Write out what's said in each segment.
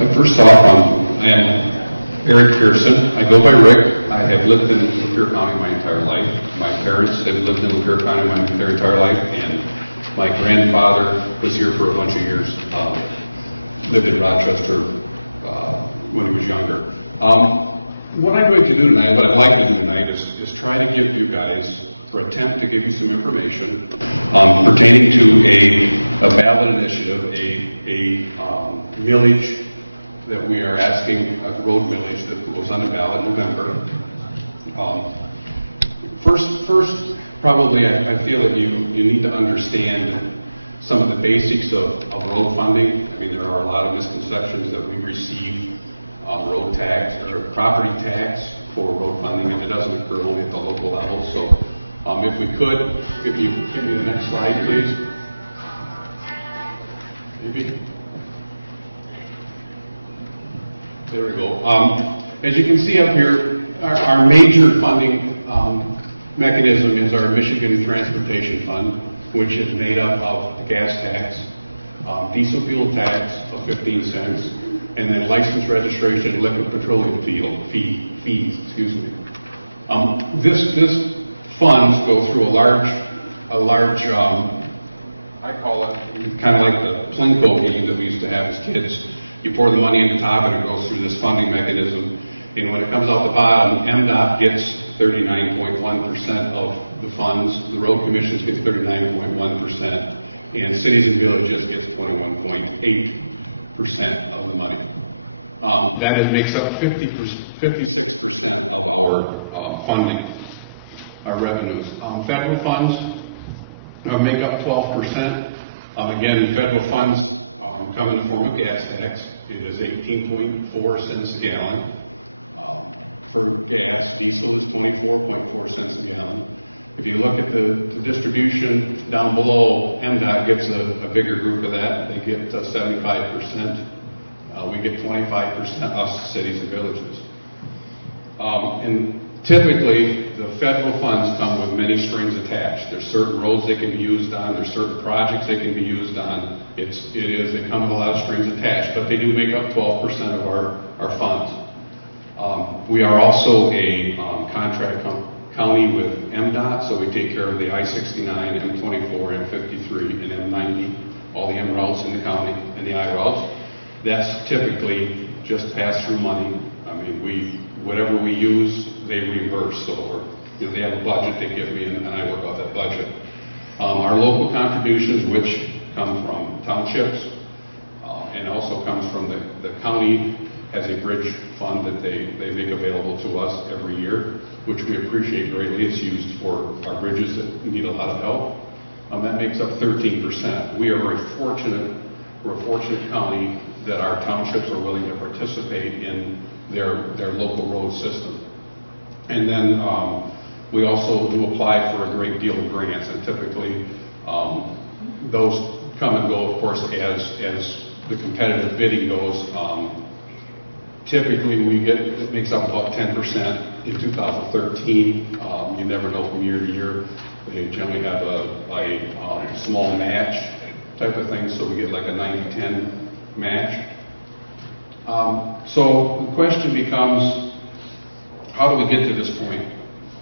First off, I am Eric Pearson. I go by Rick. I have lived in Lapeer County my entire life. My parents have lived in Lapeer County their entire life, and my grandfather was here for a bunch of years. Lived in Rochester when he was younger. What I'm going to do tonight, what I'd like to do tonight is try to give you guys, or attempt to give you some information pertaining to a ballot initiative, a millage that we are asking, a road millage that goes on the ballot in November. First, probably I feel that you need to understand some of the basics of road funding. I mean, there are a lot of misconceptions that we receive road tax or property tax for road funding, and it doesn't occur only at the local level. So if we could, if you give me the next slide, please. Maybe. There we go. As you can see up here, our major funding mechanism is our Michigan Transportation Fund, which is made up of the gas tax, diesel fuel tax of 15 cents, and then license registration, liquid petroleum fees. Excuse me. This funds go through a large, I call it kind of like the Plinko game that we used to have as kids. You pour the money in the top and it goes through this funding mechanism. And when it comes out the bottom, MDOT gets 39.1% of the funds. The road commissions get 39.1%. And cities and villages gets 21.8% of the money. That makes up 56% of our. Again, federal funds come in the form of gas tax. It is 18.4 cents a gallon. For gas, diesel is 24.4 cents a gallon. If you look at the distribution down below, MDOT gets a bigger group of that. They get 75%. We get 25%, us cities and villages. And typically, the federal funds come with many strings attached. There's certain roads they can be used on. There's certain projects they can be used on. They come with a lot of strings attached, but they do make up 12% of our funds. We are also a contract county with MDOT, so we take care of the I-69, M24, M53, and M90, all the M routes in the county and the I routes. That's typically just pass-through money. I mean, whatever we use, they reimburse. So they have a budget they give me, and I work out that budget. Our local contributions, which come from townships, and also comes from the county, has a bridge fund that they make available to us every year, which we appreciate greatly. It's used for our bridges that need a lot of help. That makes up 13%. We are we're a fortunate county that our townships are willing to participate in their local road system. And then we also do apply for a great deal of grants, and typically those come and go, of course, as the competitive bidding goes. Typically it makes up about 10% in 2013. You never know from year to year. They generally have a small match type of thing, so we get like a 90-10 match. So the question becomes, how do we get to this point?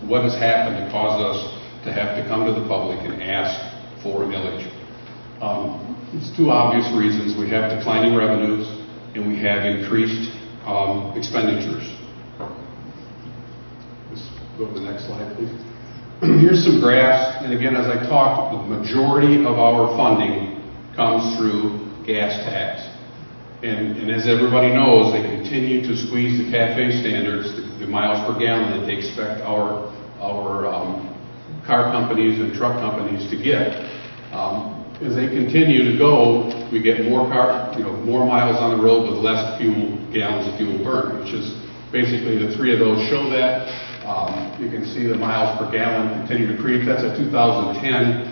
What has happened to cause us to have to come to the public and ask for a millage? It's two obvious reasons. We have declining revenues and we have increased expenditures. Let's go to the next slide, please. Here's some graphs, and again, as I talked, the majority of our funding comes through gas tax. And as everybody knows, they continue to squeeze the CAFE standards, the miles per gallon that they expect our car companies and truck companies to get. As they continue to go, we get more miles on the road with less gallons of fuel burned, which is basically the three of those show that. You can see the miles per gallon continue to creep. That's a 2010.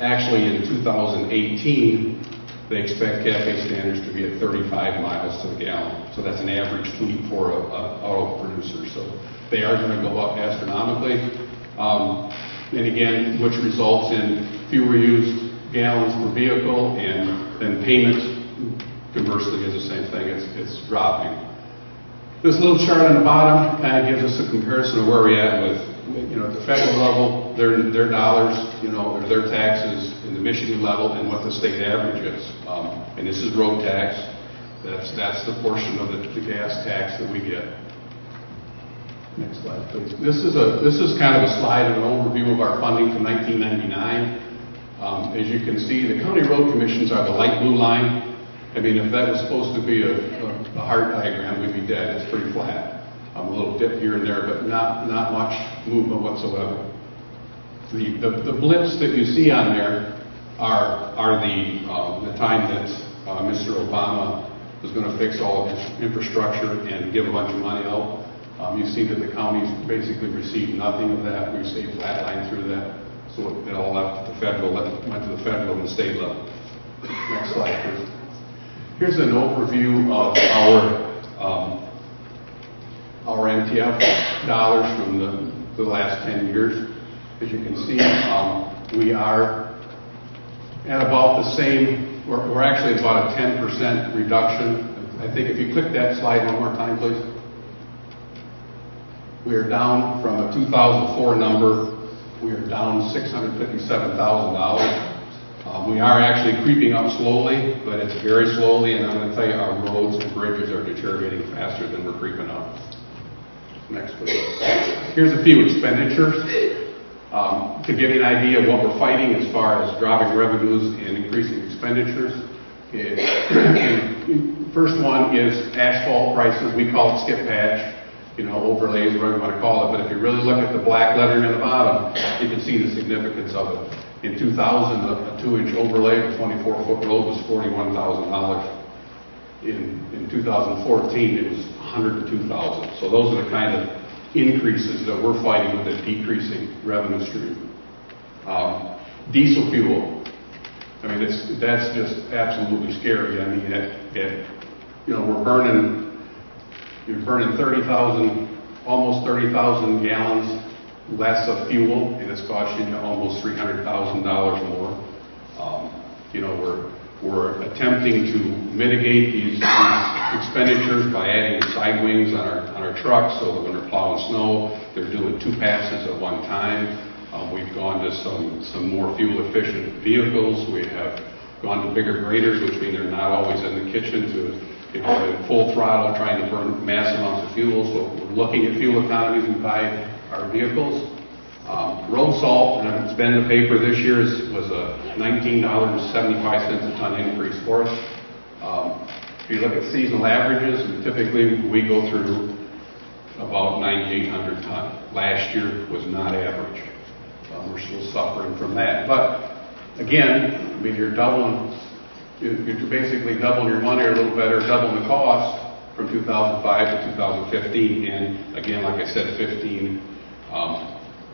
Actually, in 2018, they expect CAFE standards to be at 35 miles to the gallon. So that's an average fleet for an auto producer. So they are going to go up astronomically. And again, which results in fewer used gallons per vehicle and then payments conversely is the same thing. It's dropping. This little chart on the bottom kind of gives us a comparison of where we're at with, at the federal level, their dollars, or their taxes in the Michigan level, and what the state average is. And this is road tax. That's the portion of the gas tax that we get. Next slide, please. This is kind of a slide of an overview of our funding from 1999. As you can see, the county road commissions are the light blue line. I mean, if that was supposed to be a heart diagram, we'd be dead. It's pretty flat. A little dip here and there, but not much movement whatsoever. The blips that you see on there are the time that Mr. Obama was going to fix all of his infrastructure and give a bunch of money out. You see that the counties basically received nothing of that. We stayed flatline through that. So it all left the federal, went to the federal and the state level. Next slide, please. Here's an overview of our MTF dollars from the last 10 years. As you can see, we are at about the same, we're actually about a 10% reduction. I think if you click that slide one more time, please. We are down from a 2004 number. We are down $657,000. We are actually creeping up slowly, but it's very slowly, and I'm going to tell you our roads and bridges are deteriorating faster than we're creeping up. Next, please. Here's a few expenditures. To give you an idea of what we're fighting as far as dropping revenues and increasing expenditures. First one is asphalt prices. We call it skip patch, overlays, whatever you want to call it. But if you really look at the black lettering at the bottom, you can see the significance of it. In 2000, a 2-inch overlay of a 24-foot road was $41,000. In 2014, it was $102,000. So those are the kind of increases that we're fighting with a decreasing revenue stream. Diesel fuel. I mean, that's just absolutely scary. I mean, you're burning 30,000, almost 30,000 gallons less of fuel, and it's costing you almost $300,000 more. We're attempting to mitigate these expenditures by adding side wings on our trucks, so that when they're plowing snow, they're doing 2 passes at one time. We've gone to some more fuel-efficient vehicles. We have gone to bigger graders, which mean they're not always in the kitchen to at full throttle trying to burn mass amounts of fuel. So we're looking at fuel economies we buy our vehicles. Road salt, and it's been in the paper this year, was a $19.75 a ton increase for us. If you look at seasonal averages, typically we go through about 9,800 ton. Last year was not average. We're still suffering from that. But again, I mean, you're basically doubling your money, or a little better, doubling the cost from 2005 to 2015. And again, like I said, 15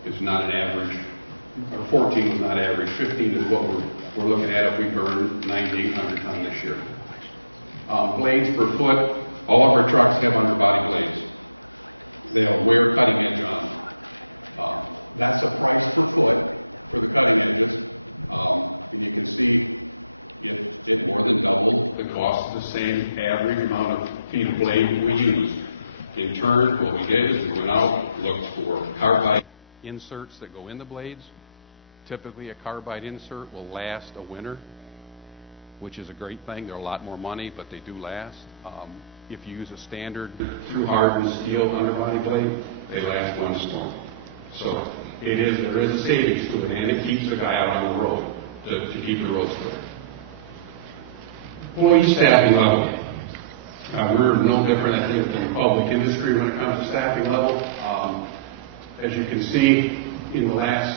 is not an average, or 14 was not average. 15 is what we're looking at if we burn 9,800 ton this year. Blades per foot, all of our trucks have underbody blades. They'll wear cutting edge on them. That's a price per foot for the cutting edges. And you can see it more than doubled the cost of the same average amount of feet of blade we use. In turn, what we did is we went out, looked for carbide inserts that go in the blades. Typically, a carbide insert will last a winter, which is a great thing. They're a lot more money, but they do last. If you use a standard through hardened steel underbody blade, they last one storm. So there is a savings to it, and it keeps the guy out on the road to keep the roads clear. Employee staffing level. We're no different, I think, than public industry when it comes to staffing level. As you can see, in the last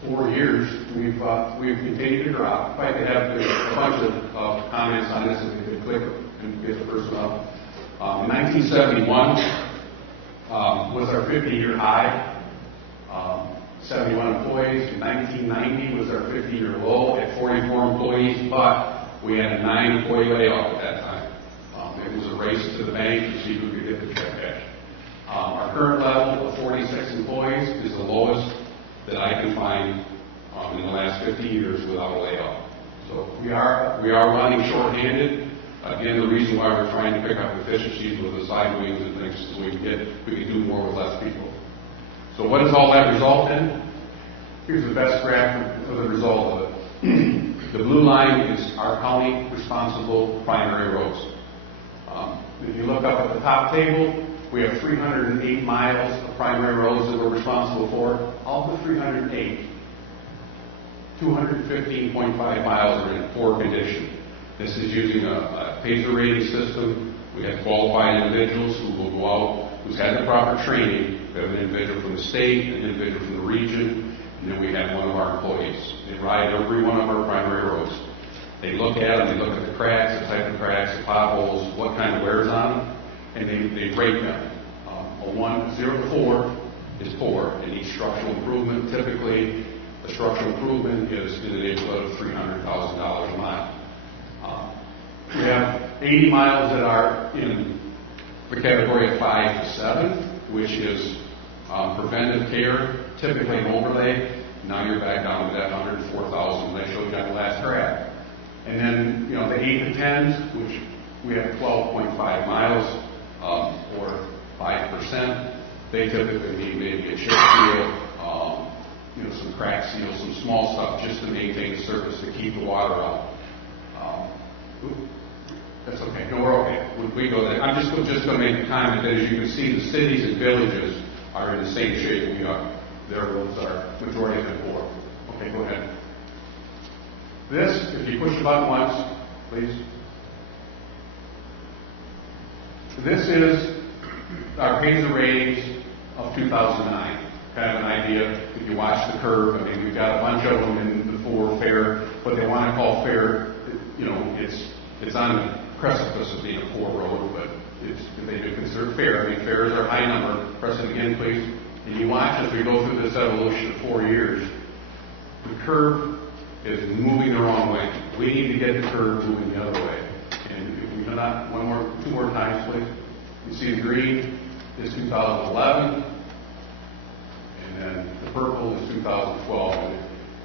4 years, we've continued to drop. If I could have, there's a bunch of comments on this. If we could click and get the first one up. In 1971 was our 50-year high. 71 employees. In 1990 was our 50-year low at 44 employees, but we had a 9-employee layoff at that time. It was a race to the bank to see who could get their check cashed. Our current level of 46 employees is the lowest that I can find in the last 50 years without a layoff. So we are running short-handed. Again, the reason why we're trying to pick up efficiencies with the side wings and things so we can do more with less people. So what does all that result in? Here's the best graph of the result of it. The blue line is our county responsible primary roads. If you look up at the top table, we have 308 miles of primary roads that we're responsible for. Of the 308, 215.5 miles are in poor condition. This is using a PASER rating system. We have qualified individuals who will go out, who's had the proper training. We have an individual from the state, an individual from the region, and then we have one of our employees. They ride every one of our primary roads. They look at them, they look at the cracks, the type of cracks, the potholes, what kind of wears on them, and they rate them. A 0 to 4 is poor. It needs structural improvement. Typically, the structural improvement is in the neighborhood of $300,000 a mile. We have 80 miles that are in the category of 5 to 7, which is preventive care, typically an overlay. Now you're back down to that 104,000 that I showed you on the last graph. And then, the 8 to 10s, which we have 12.5 miles, or 5%. They typically need maybe a chip seal, some crack seals, some small stuff just to maintain the surface to keep the water out. That's okay. No, we're okay. We can go there. I'm just going to make the comment that, as you can see, the cities and villages are in the same shape we are. Their roads are, majority of them, poor. Okay, go ahead. This, if you push the button once, please. This is our PASER ratings of 2009. Kind of an idea. If you watch the curve, we've got a bunch of them in the 4 fair, what they want to call fair. It's on the precipice of being a poor road, but they do consider it fair. Fair is our high number. Press it again, please. And you watch as we go through this evolution of 4 years, the curve is moving the wrong way. We need to get the curve moving the other way. And if we do not, 2 more times, please. You see the green is 2011, and then the purple is 2012.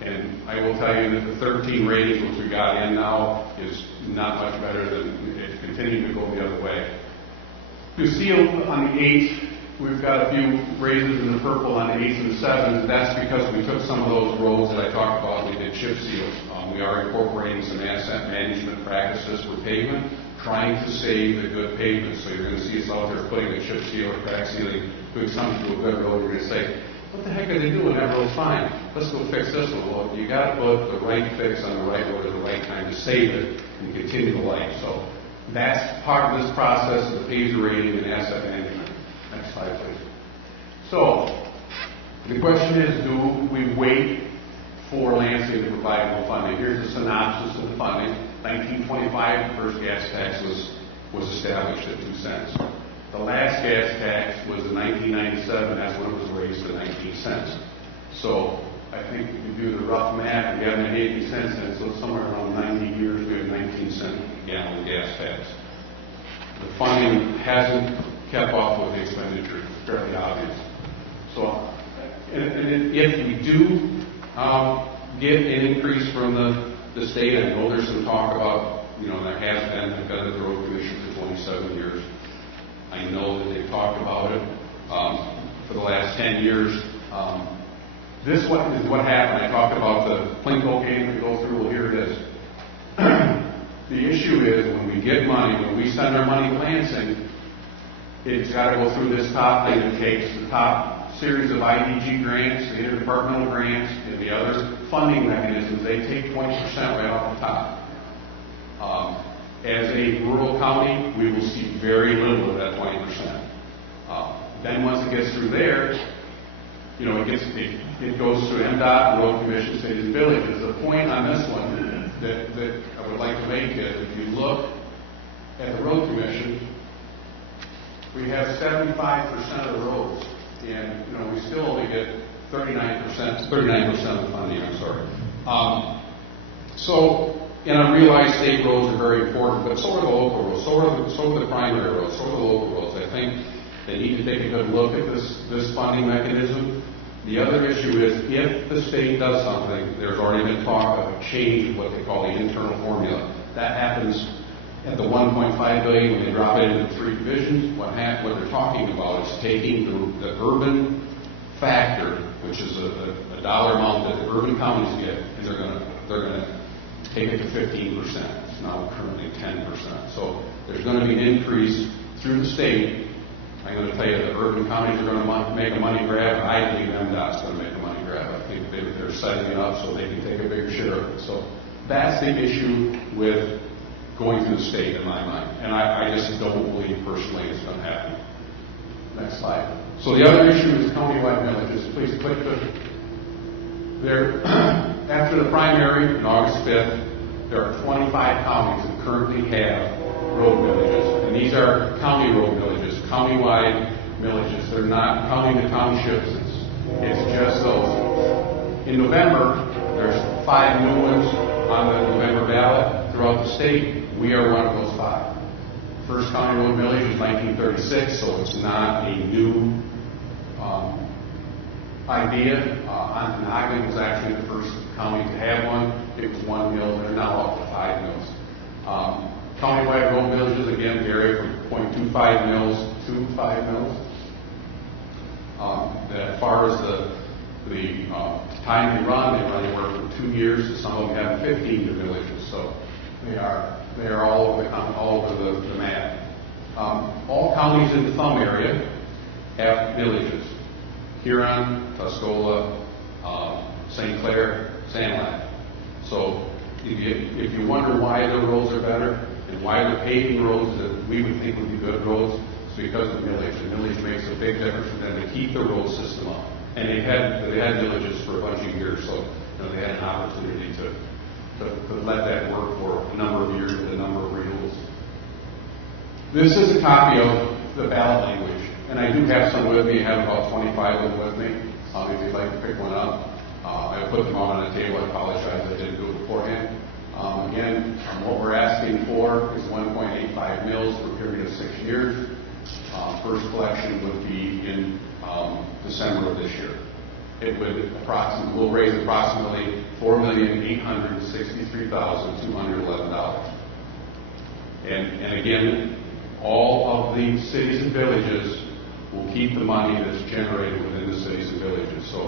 And I will tell you that the 13 ratings which we got in now is not much better than, it's continuing to go the other way. You'll see on the 8s, we've got a few raises in the purple on the 8s and the 7s. That's because we took some of those roads that I talked about and we did chip seals. We are incorporating some asset management practices for pavement, trying to save the good pavement. So you're going to see us out there putting a chip seal or crack sealing, doing something to a good road, and you're going to say, what the heck are they doing? That road's fine. Let's go fix this one. Well, you got to put the right fix on the right road at the right time to save it and continue the life. So that's part of this process of the PASER rating and asset management. Next slide, please. So the question is, do we wait for Lansing to provide more funding? Here's a synopsis of the funding. 1925, the first gas tax was established at 2 cents. The last gas tax was in 1997. That's when it was raised to 19 cents. So I think if you do the rough math, and we haven't had anything since then, so it's somewhere around 90 years, we have 19-cent gallon gas tax. The funding hasn't kept up with the expenditure. It's fairly obvious. So, if we do get an increase from the state, I know there's some talk about, and there has been. I've been at the Road Commission for 27 years. I know that they've talked about it for the last 10 years. This is what happened. I talked about the Plinko game that we go through. Well, here it is. The issue is when we get money, when we send our money to Lansing, it's got to go through this top thing that takes the top series of IDG grants, the interdepartmental grants, and the other funding mechanisms. They take 20% right off the top. As a rural county, we will see very little of that 20%. Then once it gets through there, it goes through MDOT, the Road Commission, cities and villages. The point on this one that I would like to make is, if you look at the Road Commission, we have 75% of the roads, and we still only get 39% of the funding. I'm sorry. And I realize state roads are very important, but so are the local roads. So are the primary roads. So are the local roads. I think they need to take a good look at this funding mechanism. The other issue is if the state does something, there's already been talk of a change of what they call the internal formula. That happens at the $1.5 billion when they drop it into the 3 divisions. What they're talking about is taking the urban factor, which is a dollar amount that the urban counties get, and they're going to take it to 15%. It's now currently 10%. So there's going to be an increase through the state. I'm going to tell you the urban counties are going to make a money grab, and I believe MDOT's going to make a money grab. I think they're setting it up so they can take a bigger share of it. So that's the issue with going through the state in my mind, and I just don't believe personally it's going to happen. Next slide. So the other issue is countywide millages. Please click there. After the primary on August 5th, there are 25 counties that currently have road millages, and these are county road millages, countywide millages. They're not counting the townships. It's just those. In November, there's 5 new ones on the November ballot throughout the state. We are one of those 5. The first county road millage is 1936, so it's not a new idea. Ontonagon was actually the first county to have one. It was 1 mill. They're now up to 5 mills. Countywide road millages, again, vary from 0.25 mills to 5 mills. As far as the time they run anywhere from 2 years to some of them having 15-year millages. So they are all over the map. All counties in the thumb area have millages: Huron, Tuscola, St. Clair, Sanilac. So if you wonder why their roads are better and why they're paving roads that we would think would be good roads, it's because of the millage. The millage makes a big difference for them to keep the road system up. And they had millages for a bunch of years, so they had an opportunity to let that work for a number of years with a number of renewals. This is a copy of the ballot language, and I do have some with me. I have about 25 of them with me. If you'd like to pick one up, I will put them out on the table. I apologize, I didn't do it beforehand. Again, what we're asking for is 1.85 mills for a period of 6 years. First collection would be in December of this year. It will raise approximately $4,863,211. And again, all of the cities and villages will keep the money that's generated within the cities and villages. So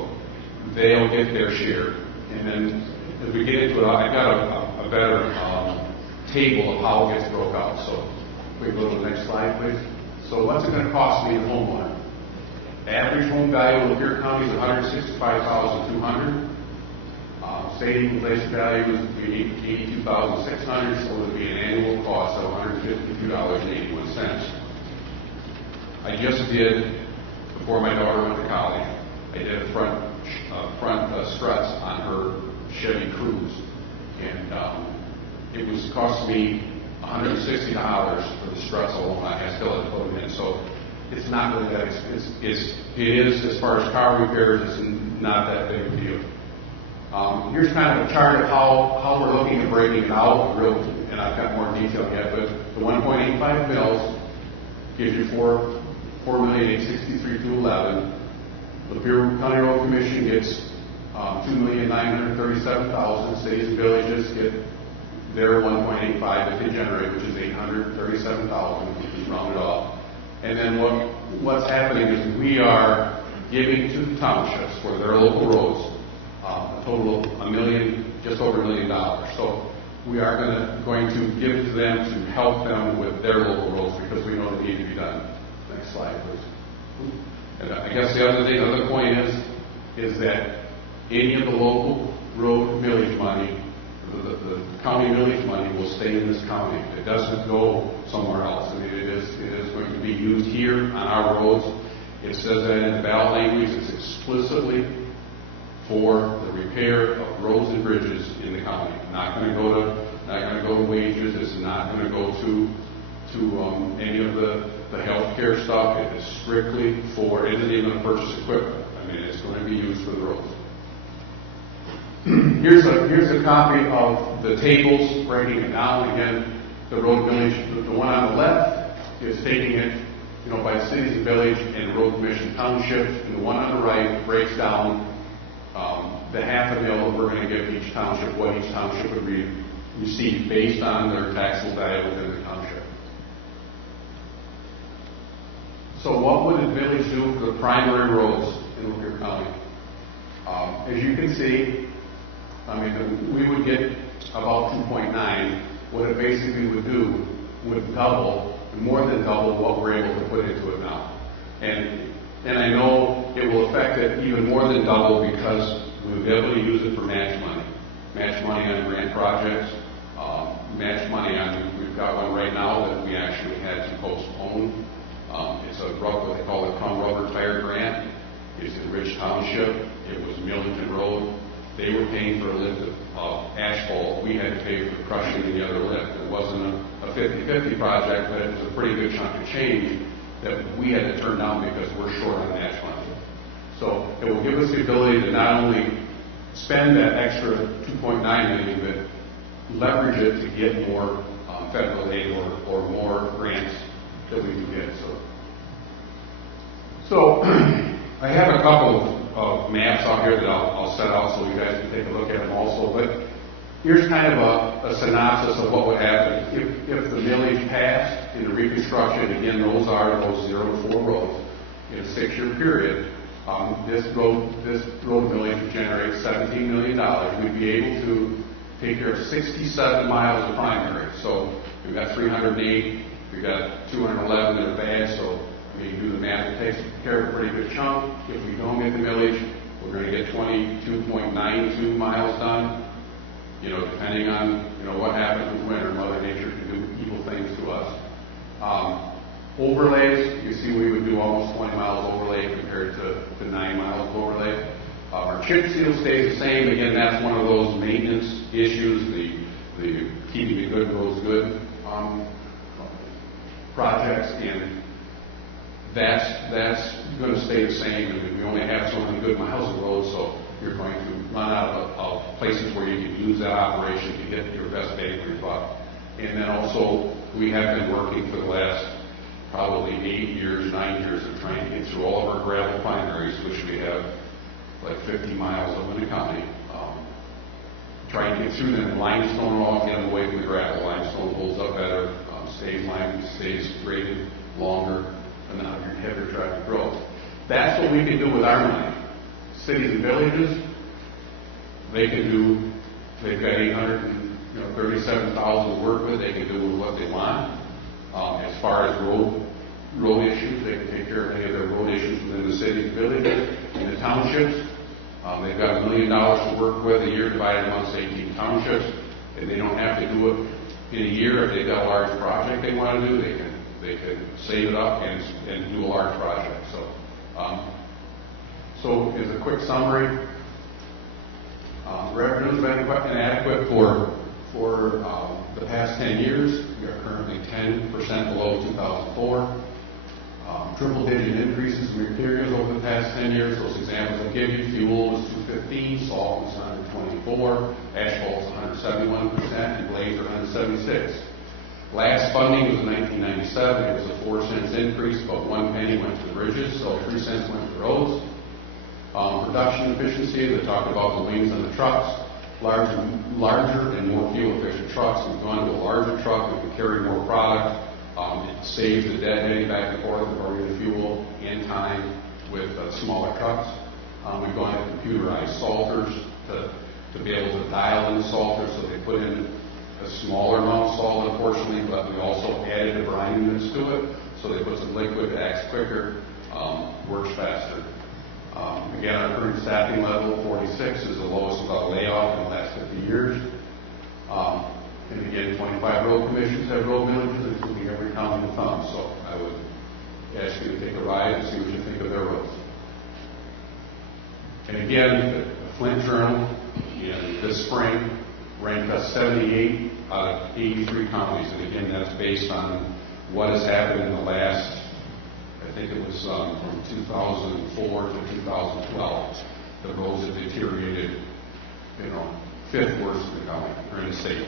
they'll get their share. And then as we get into it, I've got a better table of how it gets broke out. So if we can go to the next slide, please. So what's it going to cost me, the homeowner? Average home value in Lapeer County is $165,200. State equalization value would be $82,600, so it would be an annual cost of $152.81. I just did, before my daughter went to college, I did a front struts on her Chevy Cruze, and it was cost me $160 for the struts alone. I still had to put them in, so it's not really that. It is, as far as car repairs, it's not that big of a deal. Here's kind of a chart of how we're looking at breaking it out, and I've got more detail yet, but the 1.85 mills gives you $4,863,211. Lapeer County Road Commission gets $2,937,000. Cities and villages get their 1.85 that they generate, which is $837,000, which is rounded off. And then what's happening is we are giving to the townships for their local roads a total of just over $1 million. So we are going to give it to them to help them with their local roads because we know they need to be done. Next slide, please. And I guess the other point is that any of the local road millage money, the county millage money, will stay in this county. It doesn't go somewhere else. I mean, it is going to be used here on our roads. It says that in the ballot language. It's explicitly for the repair of roads and bridges in the county. Not going to go to wages. It's not going to go to any of the health care stuff. It is strictly for. It isn't even going to purchase equipment. I mean, it's going to be used for the roads. Here's a copy of the tables breaking it down. Again, the road millage. The one on the left is taking it by the cities and village and the road commission townships, and the one on the right breaks down the $500,000 that we're going to give to each township, what each township would receive based on their taxable value within their township. So what would a village do for the primary roads in Lapeer County? As you can see, we would get about 2.9. What it basically would do would double, more than double what we're able to put into it now. And I know it will affect it even more than double because we'll be able to use it for match money on grant projects, match money on, we've got one right now that we actually had to postpone. It's what they call a crumb rubber tire grant. It's in Rich Township. It was Millington Road. They were paying for a lift of asphalt. We had to pay for the crushing and the other lift. It wasn't a 50-50 project, but it was a pretty good chunk of change that we had to turn down because we're short on match money. So it will give us the ability to not only spend that extra $2.9 million, but leverage it to get more federal aid or more grants that we can get. So I have a couple of maps out here that I'll set out so you guys can take a look at them also. But here's kind of a synopsis of what would happen if the millage passed in the reconstruction. Again, those are those 0 to 4 roads in a 6-year period. This road millage would generate $17 million. We'd be able to take care of 67 miles of primary. So we've got 308. We've got 211 that are bad. So you can do the math. It takes care of a pretty good chunk. If we don't get the millage, we're going to get 22.92 miles done. Depending on, what happens with winter, Mother Nature can do evil things to us. Overlays, you can see we would do almost 20 miles overlay compared to 9 miles of overlay. Our chip seal stays the same. Again, that's one of those maintenance issues, the keeping the good roads good projects, and that's going to stay the same. We only have so many good miles of road, so you're going to run out of places where you can use that operation to get your best bang for your buck. And then also, we have been working for the last probably 8 years, 9 years of trying to get through all of our gravel primaries, which we have like 50 miles of in the county, trying to get through them in limestone all, get them away from the gravel. Limestone holds up better, stays graded longer on the heavier traffic roads. That's what we can do with our money. Cities and villages, they've got 837,000 to work with. They can do with what they want. As far as road issues, they can take care of any of their road issues within the cities and villages. In the townships, they've got $1 million to work with a year divided amongst 18 townships, and they don't have to do it in a year. If they've got a large project they want to do, they can save it up and do a large project. So as a quick summary, revenue has been inadequate for the past 10 years. We are currently 10% below 2004. Triple-digit increases in materials over the past 10 years. Those examples I give you: fuel was $2.15, salt was $124, asphalt's 171%, and blades are $176. Last funding was in 1997. It was a 4 cents increase, but 1 penny went to the bridges, so 3 cents went to the roads. Production efficiency, as I talked about the wings on the trucks, larger and more fuel-efficient trucks. We've gone to a larger truck. We can carry more product. It saves the deadheading back and forth and burning the fuel and time with the smaller trucks. We've gone to computerized salters to be able to dial in the salters, so they put in a smaller amount of salt, unfortunately, but we also added the brine units to it, so they put some liquid. It acts quicker, works faster. Again, our current staffing level of 46 is the lowest without a layoff in the last 50 years. And again, 25 road commissions have road millages, including every county in the thumb. So I would ask you to take a ride and see what you think of their roads. And again, the Flint Journal in this spring ranked us 78 out of 83 counties. And again, that's based on what has happened in the last, I think it was from 2004 to 2012. The roads have deteriorated, 5th worst in the county or in the state.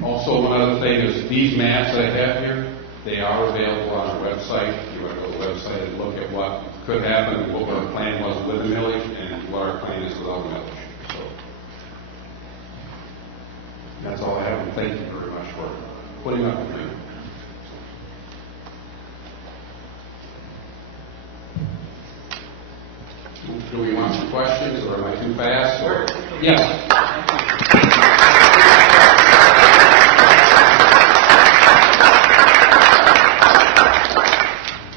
Also, one other thing is these maps that I have here, They are available on our website. If you want to go to the website and look at what could happen and what our plan was with a millage and what our plan is without a millage. So that's all I have, and thank you very much for putting up with me. Do we want some questions, or am I too fast? Or yes.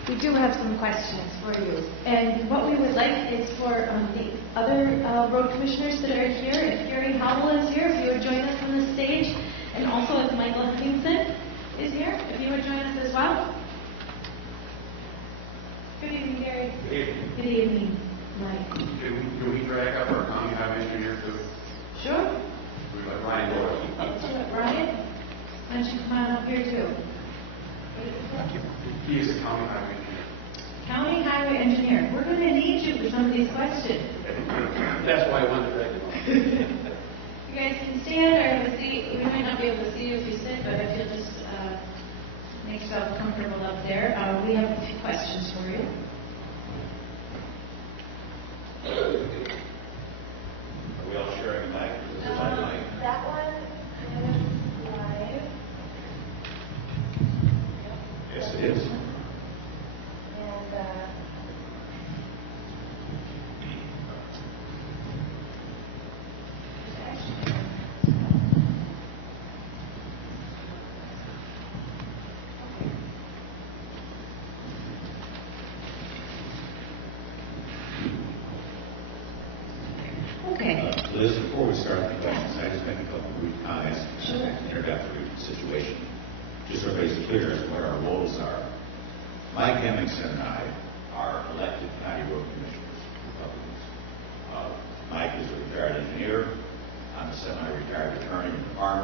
We do have some questions for you. And what we would like is for the other road commissioners that are here, if Gary Howell is here, if he would join us on the stage, and also if Michael Hemmingson is here, if he would join us as well. Good evening, Gary. Good evening, Mike. Can we drag up our county highway engineer too? Sure. We'd like Ryan Doyle. Let's do it. Ryan, why don't you come on up here too? What is his role? He is the county highway engineer. County highway engineer. We're going to need you for some of these questions. That's why I wanted to drag him up. You guys can stand or have a seat. We might not be able to see you if you sit, but if you'll just make yourself comfortable up there. We have a few questions for you. Are we all sharing a mic, or is this my mic? That one is live. Yes, it is. There's actually one. Okay. Liz, before we start the questions, I just make a couple brief comments. Sure. Introductory situation. Just so everybody's clear as to what our roles are. Mike Hemmingson and I are elected county road commissioners. Mike is a retired engineer. I'm a semi-retired attorney and a farmer.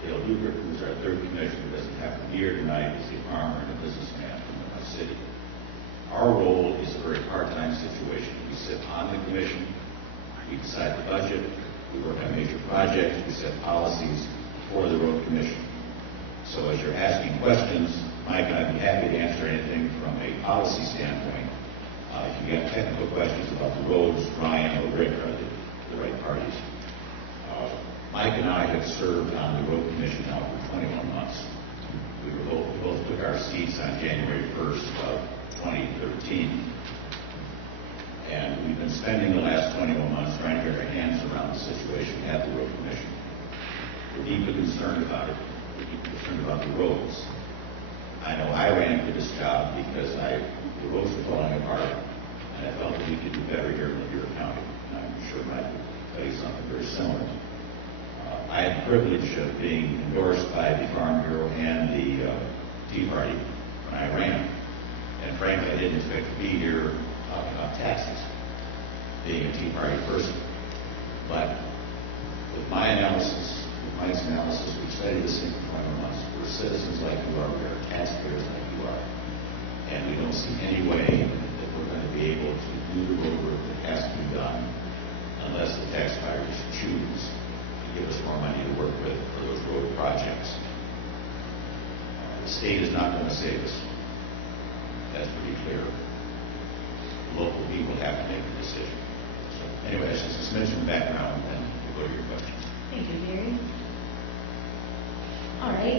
Dale Dukert, who's our third commissioner, who doesn't happen to be here tonight, is a farmer and a businessman from my city. Our role is a very part-time situation. We sit on the commission. We decide the budget. We work on major projects. We set policies before the road commission. So as you're asking questions, Mike and I'd be happy to answer anything from a policy standpoint. If you've got technical questions about the roads, Ryan or Rick are the right parties. Mike and I have served on the road commission now for 21 months. We both took our seats on January 1st of 2013. And we've been spending the last 21 months trying to get our hands around the situation at the road commission. We're deeply concerned about it. About the roads. I know I ran for this job because the roads are falling apart, and I felt that we could do better here in Lapeer County. And I'm sure Mike will tell you something very similar. I had the privilege of being endorsed by the Farm Bureau and the Tea Party when I ran. And frankly, I didn't expect to be here talking about taxes, being a Tea Party person. But with my analysis, Mike's analysis, we studied this thing for 21 months. We're citizens like you are. We are taxpayers like you are. And we don't see any way that we're going to be able to do the road work that has to be done unless the taxpayers choose to give us more money to work with for those road projects. The state is not going to save us. That's pretty clear. Local people have to make the decision. So anyway, that's just a smidgen of background, and then to go to your questions. Thank you, Gary. All right.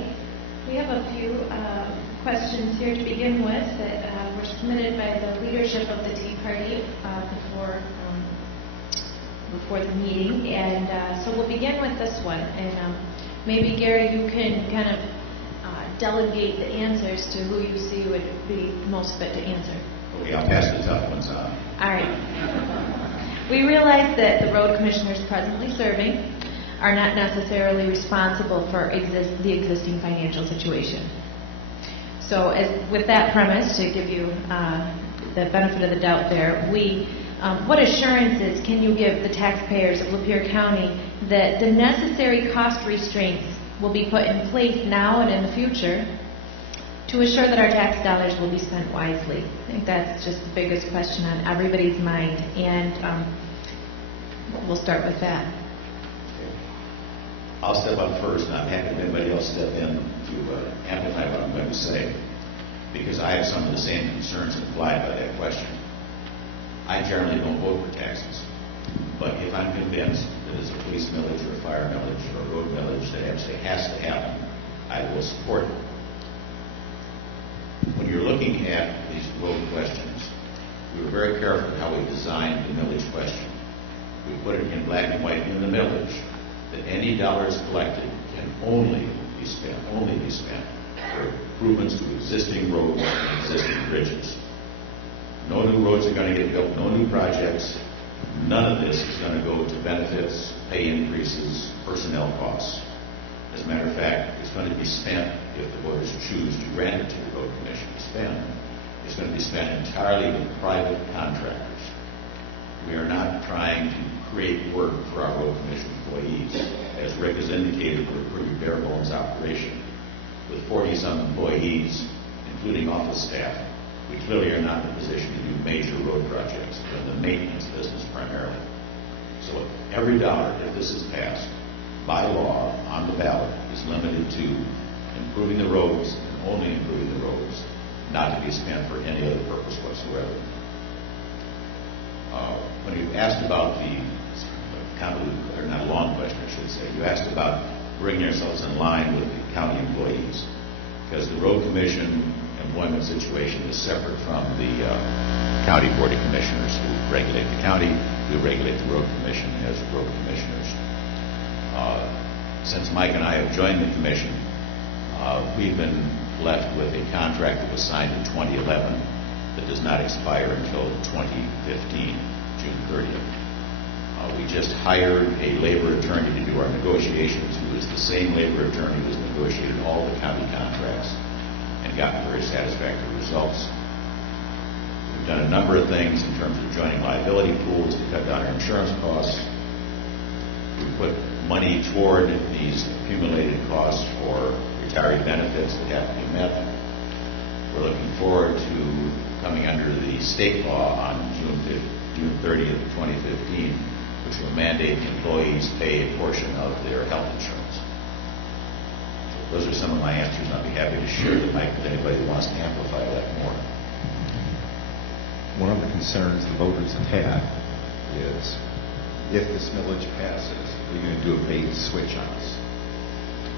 We have a few questions here to begin with that were submitted by the leadership of the Tea Party before the meeting. And so we'll begin with this one. And maybe, Gary, you can kind of delegate the answers to who you see would be most fit to answer. Okay, I'll pass the tough ones on. All right. We realize that the road commissioners presently serving are not necessarily responsible for the existing financial situation. So with that premise, to give you the benefit of the doubt there, what assurances can you give the taxpayers of Lapeer County that the necessary cost restraints will be put in place now and in the future to assure that our tax dollars will be spent wisely? I think that's just the biggest question on everybody's mind, and we'll start with that. I'll step up first, and I'm happy if anybody else step in to amplify what I'm going to say, because I have some of the same concerns implied by that question. I generally don't vote for taxes, but if I'm convinced that it's a police millage or a fire millage or a road millage that absolutely has to happen, I will support it. When you're looking at these road questions, we were very careful in how we designed the millage question. We put it in black and white in the millage that any dollars collected can only be spent for improvements to existing roads and existing bridges. No new roads are going to get built, no new projects. None of this is going to go to benefits, pay increases, personnel costs. As a matter of fact, it's going to be spent, if the voters choose to grant it to the Road Commission to spend, it's going to be spent entirely with private contractors. We are not trying to create work for our Road Commission employees. As Rick has indicated, we're a pretty bare bones operation. With 40-some employees, including office staff, we clearly are not in a position to do major road projects. We're in the maintenance business primarily. So every dollar, if this is passed, by law, on the ballot, is limited to improving the roads and only improving the roads, not to be spent for any other purpose whatsoever. When you asked about the convoluted, or not a long question, I should say, you asked about bringing ourselves in line with the county employees, because the Road Commission employment situation is separate from the County Board of Commissioners, who regulate the county. We regulate the Road Commission as road commissioners. Since Mike and I have joined the commission, we've been left with a contract that was signed in 2011 that does not expire until 2015, June 30th. We just hired a labor attorney to do our negotiations, who is the same labor attorney who has negotiated all the county contracts and gotten very satisfactory results. We've done a number of things in terms of joining liability pools to cut down our insurance costs. We put money toward these accumulated costs for retiree benefits that have to be met. We're looking forward to coming under the state law on June 30th of 2015, which will mandate the employees pay a portion of their health insurance. So those are some of my answers, and I'll be happy to share the mic with anybody who wants to amplify that more. One of the concerns the voters have had is, if this millage passes, are you going to do a bait and switch on us?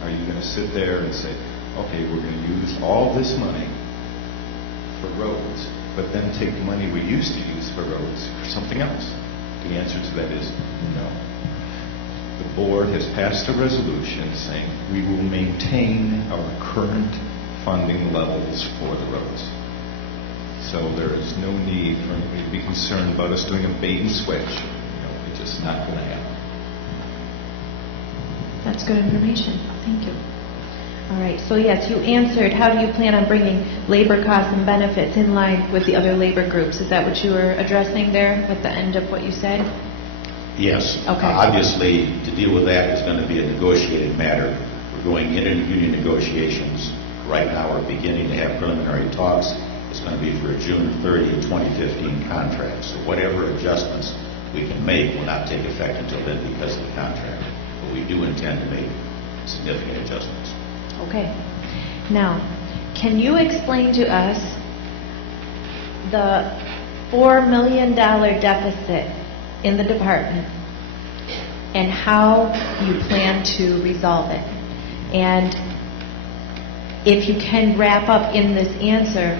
Are you going to sit there and say, okay, we're going to use all this money for roads, but then take the money we used to use for roads for something else? The answer to that is no. The board has passed a resolution saying we will maintain our current funding levels for the roads. So there is no need for anybody to be concerned about us doing a bait and switch. It's just not going to happen. That's good information. Thank you. All right. So, yes, you answered, how do you plan on bringing labor costs and benefits in line with the other labor groups? Is that what you were addressing there with the end of what you said? Yes. Okay. Obviously, to deal with that is going to be a negotiated matter. We're going into union negotiations. Right now, we're beginning to have preliminary talks. It's going to be for a June 30, 2015 contract. So whatever adjustments we can make will not take effect until then because of the contract. But we do intend to make significant adjustments. Okay. Now, can you explain to us the $4 million deficit in the department and how you plan to resolve it? And if you can wrap up in this answer,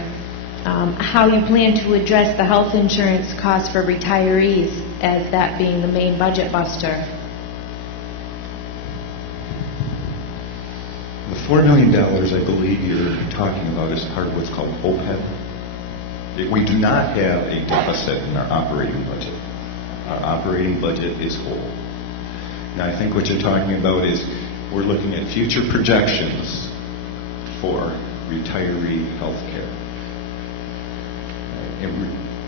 how you plan to address the health insurance costs for retirees, as that being the main budget buster. The $4 million, I believe you're talking about, is part of what's called OPEB. We do not have a deficit in our operating budget. Our operating budget is whole. Now, I think what you're talking about is we're looking at future projections for retiree health care.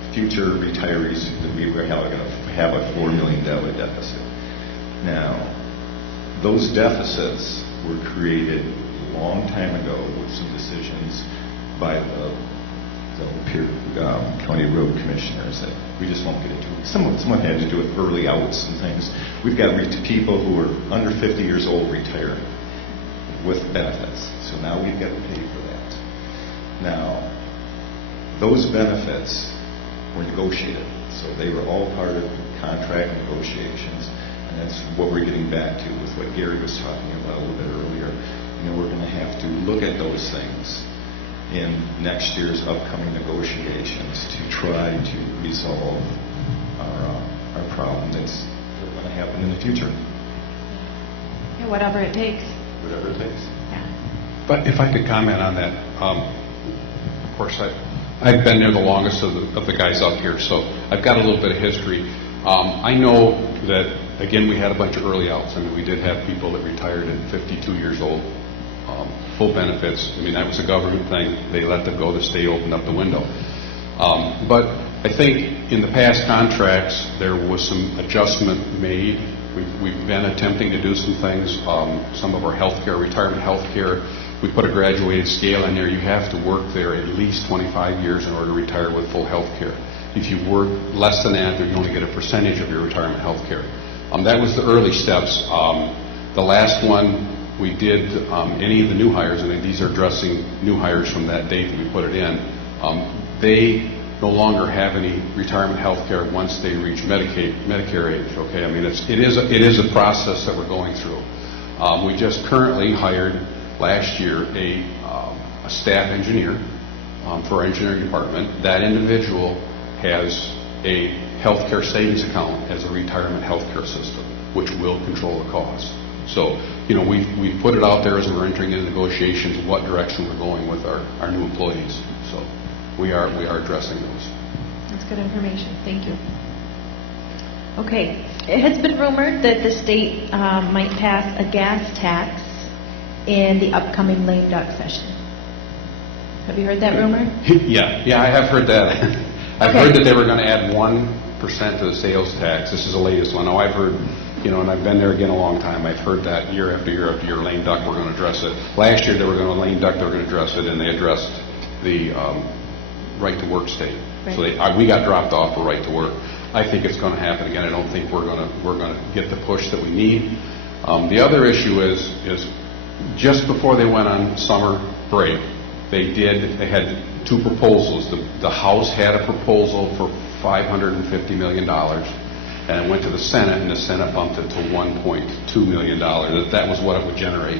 Future retirees that we are going to have a $4 million deficit. Now, those deficits were created a long time ago with some decisions by the the Lapeer County Road Commissioners, and we just won't get into it. Someone had to do with early outs and things. We've got people who are under 50 years old retiring with benefits, so now we've got to pay for that. Now, those benefits were negotiated, so they were all part of the contract negotiations, and that's what we're getting back to with what Gary was talking about a little bit earlier. We're going to have to look at those things in next year's upcoming negotiations to try to resolve our problem that's going to happen in the future. Yeah, whatever it takes. Whatever it takes. Yeah. But if I could comment on that, of course, I've been there the longest of the guys up here, so I've got a little bit of history. I know that, again, we had a bunch of early outs. I mean, we did have people that retired at 52 years old, full benefits. I mean, that was a government thing. They let them go. The state opened up the window. But I think in the past contracts, there was some adjustment made. We've been attempting to do some things. Some of our healthcare, retirement healthcare, we put a graduated scale on there. You have to work there at least 25 years in order to retire with full healthcare. If you work less than that, you only get a percentage of your retirement healthcare. That was the early steps. The last one we did, any of the new hires, and these are addressing new hires from that date that we put it in, they no longer have any retirement health care once they reach Medicare age. Okay, I mean it is a process that we're going through. We just currently hired last year a staff engineer for our engineering department. That individual has a health care savings account as a retirement health care system, which will control the cost. So, we've put it out there as we're entering into negotiations what direction we're going with our new employees. So we are addressing those. That's good information. Thank you. Okay. It has been rumored that the state might pass a gas tax in the upcoming lame duck session. Have you heard that rumor? Yeah, I have heard that. I've Okay. heard that they were going to add 1% to the sales tax. This is the latest one. Now, I've heard, and I've been there again a long time. I've heard that year after year after year, lame duck, we're going to address it. Last year, they were going to lame duck, they were going to address it, and they addressed the right to work state. Right. So we got dropped off for right to work. I think it's going to happen again. I don't think we're going to get the push that we need. The other issue is just before they went on summer break, they had two proposals. The House had a proposal for $550 million, and it went to the Senate, and the Senate bumped it to $1.2 million. That was what it would generate.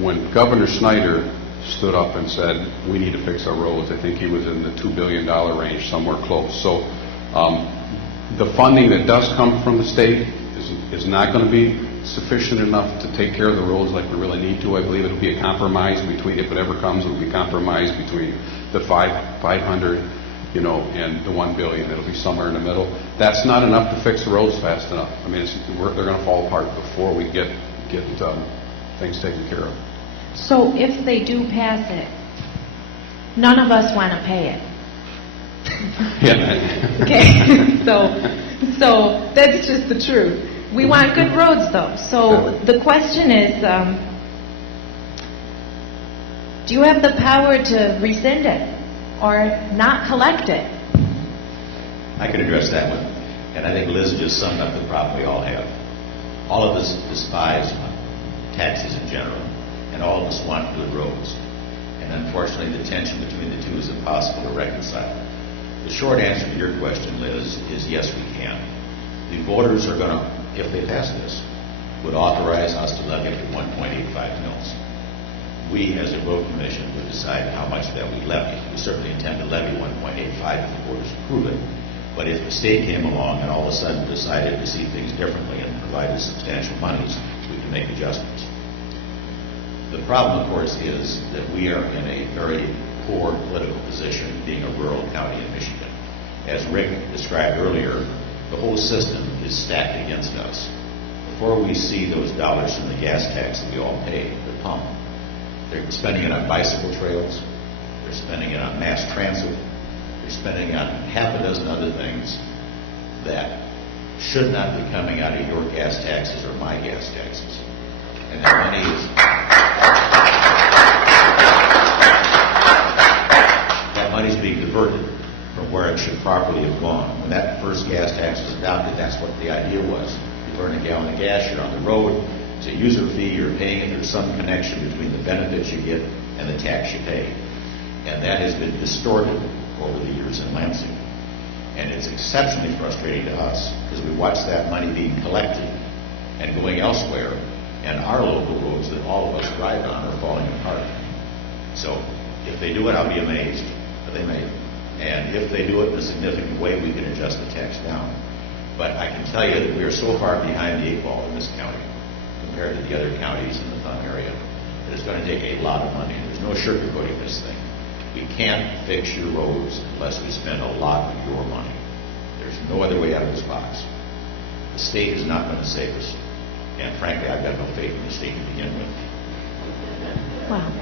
When Governor Snyder stood up and said, we need to fix our roads, I think he was in the $2 billion range, somewhere close. So the funding that does come from the state is not going to be sufficient enough to take care of the roads like we really need to. I believe it'll be a compromise between, if it ever comes, it'll be compromise between the 500, and the $1 billion. It'll be somewhere in the middle. That's not enough to fix the roads fast enough. I mean, they're going to fall apart before we get things taken care of. So if they do pass it, none of us want to pay it. Yeah. Okay. So that's just the truth. We want good roads, though. So the question is, do you have the power to rescind it or not collect it? I can address that one. And I think Liz just summed up the problem we all have. All of us despise taxes in general, and all of us want good roads. And unfortunately, the tension between the two is impossible to reconcile. The short answer to your question, Liz, is yes, we can. The voters are going to, if they pass this, would authorize us to levy up to 1.85 mils. We, as a road commission, would decide how much of that we levy. We certainly intend to levy 1.85 if the voters approve it. But if the state came along and all of a sudden decided to see things differently and provided substantial monies, we can make adjustments. The problem, of course, is that we are in a very poor political position, being a rural county in Michigan. As Rick described earlier, the whole system is stacked against us. Before we see those dollars from the gas tax that we all pay, the pump, they're spending it on bicycle trails, they're spending it on mass transit, they're spending it on half a dozen other things that should not be coming out of your gas taxes or my gas taxes. And that money is... that money's being diverted from where it should properly have gone. When that first gas tax was adopted, that's what the idea was. You burn a gallon of gas, you're on the road, it's a user fee, you're paying it, there's some connection between the benefits you get and the tax you pay. And that has been distorted over the years in Lansing. And it's exceptionally frustrating to us because we watch that money being collected and going elsewhere, and our local roads that all of us drive on are falling apart. So if they do it, I'll be amazed, but they may. And if they do it in a significant way, we can adjust the tax down. But I can tell you that we are so far behind the 8 ball in this county compared to the other counties in the Thumb area that it's going to take a lot of money, and there's no sugarcoating this thing. We can't fix your roads unless we spend a lot of your money. There's no other way out of this box. The state is not going to save us. And frankly, I've got no faith in the state to begin with. Wow.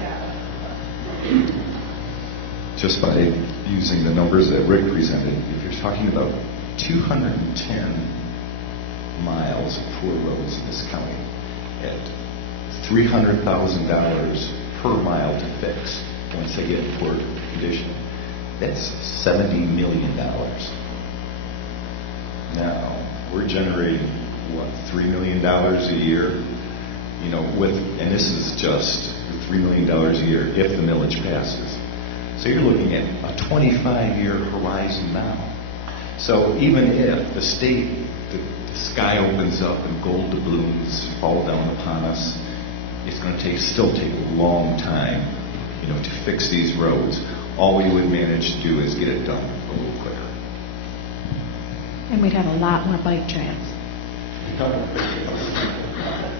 Just by using the numbers that Rick presented, if you're talking about 210 miles of poor roads in this county at $300,000 per mile to fix once they get in poor condition, that's $70 million. Now, we're generating, what, $3 million a year? You know, and this is just $3 million a year if the millage passes. So you're looking at a 25-year horizon now. So even if the state, the sky opens up and gold doubloons fall down upon us, it's going to still take a long time, you know, to fix these roads. All we would manage to do is get it done a little quicker. And we'd have a lot more bike trails.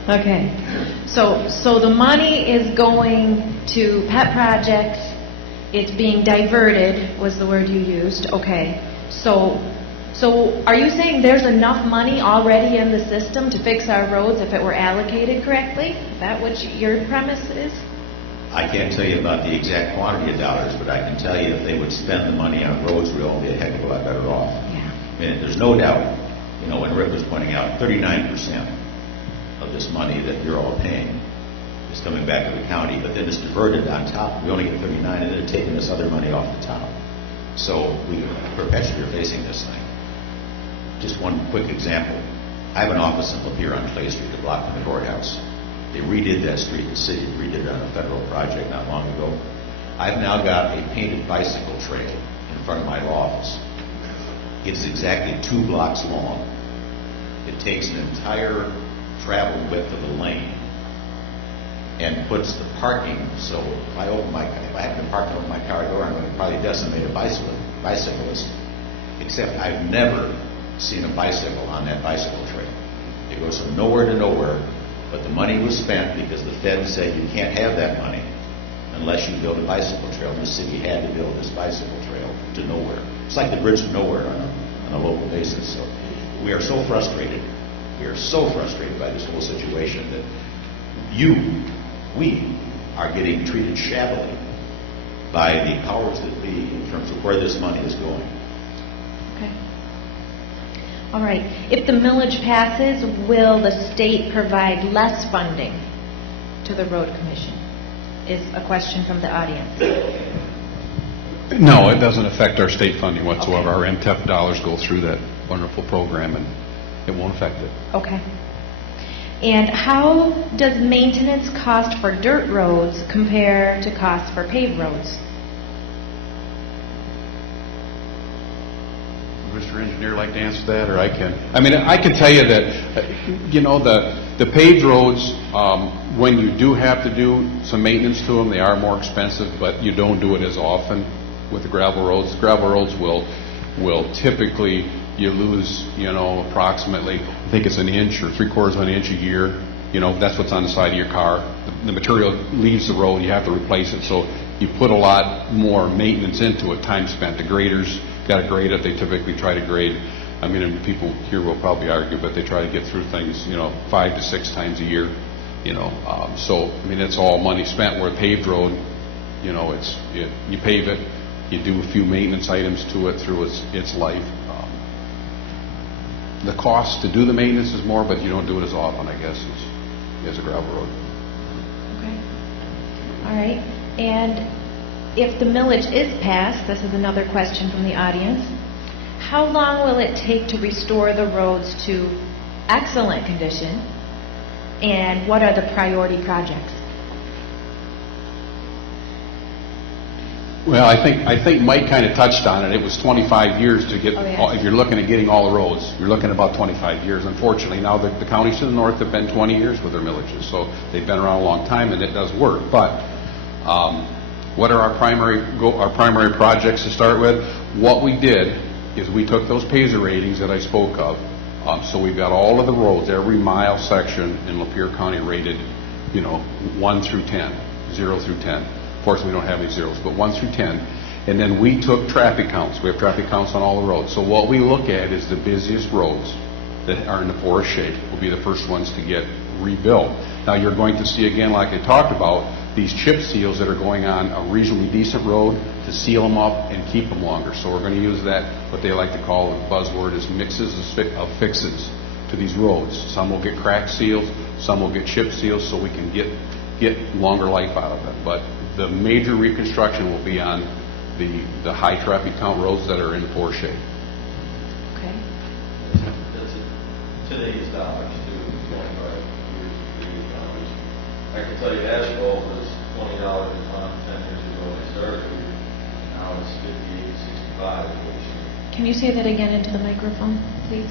Okay. So the money is going to pet projects. It's being diverted, was the word you used. Okay. So are you saying there's enough money already in the system to fix our roads if it were allocated correctly? Is that what your premise is? I can't tell you about the exact quantity of dollars, but I can tell you if they would spend the money on roads, we'd all be a heck of a lot better off. Yeah. I mean, there's no doubt, you know, when Rick was pointing out 39% of this money that you're all paying is coming back to the county, but then it's diverted on top. We only get 39, and they're taking this other money off the top. So we perpetually are facing this thing. Just one quick example. I have an office in Lapeer on Clay Street, a block from the courthouse. They redid that street. The city redid it on a federal project not long ago. I've now got a painted bicycle trail in front of my law office. It's exactly 2 blocks long. It takes an entire travel width of a lane and puts the parking. So if I happen to park open my car door, I'm going to probably decimate a bicyclist. Except I've never seen a bicycle on that bicycle trail. It goes from nowhere to nowhere, but the money was spent because the Fed said you can't have that money unless you build a bicycle trail, and the city had to build this bicycle trail to nowhere. It's like the bridge to nowhere on a local basis. So we are so frustrated. We are so frustrated by this whole situation that we are getting treated shabbily by the powers that be in terms of where this money is going. Okay. All right. If the millage passes, will the state provide less funding to the road commission? Is a question from the audience. No, it doesn't affect our state funding whatsoever. Okay. Our MTEP dollars go through that wonderful program, and it won't affect it. Okay. And how does maintenance cost for dirt roads compare to costs for paved roads? Mr. Engineer, like to answer that, or I can? I mean, I can tell you that, the paved roads, when you do have to do some maintenance to them, they are more expensive, but you don't do it as often with the gravel roads. The gravel roads will typically, you lose, approximately, I think it's an inch or 3/4 of an inch a year. That's what's on the side of your car. The material leaves the road, you have to replace it. So you put a lot more maintenance into it, time spent. The graders got to grade it. They typically try to grade. I mean, and people here will probably argue, but they try to get through things, 5 to 6 times a year. So I mean, it's all money spent. Where a paved road, you pave it, you do a few maintenance items to it through its life. The cost to do the maintenance is more, but you don't do it as often, I guess, as a gravel road. Okay. All right. And if the millage is passed, this is another question from the audience, how long will it take to restore the roads to excellent condition, and what are the priority projects? Well, I think Mike kind of touched on it. It was 25 years to get, Oh, yes. if you're looking at getting all the roads, you're looking at about 25 years. Unfortunately, now the counties to the north have been 20 years with their millages, so they've been around a long time, and it does work. But what are our primary projects to start with? What we did is we took those Pacer ratings that I spoke of. So we've got all of the roads, every mile section in Lapeer County rated, 1 through 10, 0 through 10. Fortunately, we don't have any zeros, but 1 through 10. And then we took traffic counts. We have traffic counts on all the roads. So what we look at is the busiest roads that are in the poorest shape will be the first ones to get rebuilt. Now, you're going to see, again, like I talked about, these chip seals that are going on a reasonably decent road to seal them up and keep them longer. So we're going to use that, what they like to call, the buzzword is mixes of fixes to these roads. Some will get crack seals, some will get chip seals, so we can get longer life out of them. But the major reconstruction will be on the high traffic count roads that are in poor shape. Okay. That's today's dollars, too. 25 years of today's dollars. I can tell you asphalt was $20 a ton 10 years ago when I started here, and now it's 58 to 65 is what we see. Can you say that again into the microphone, please?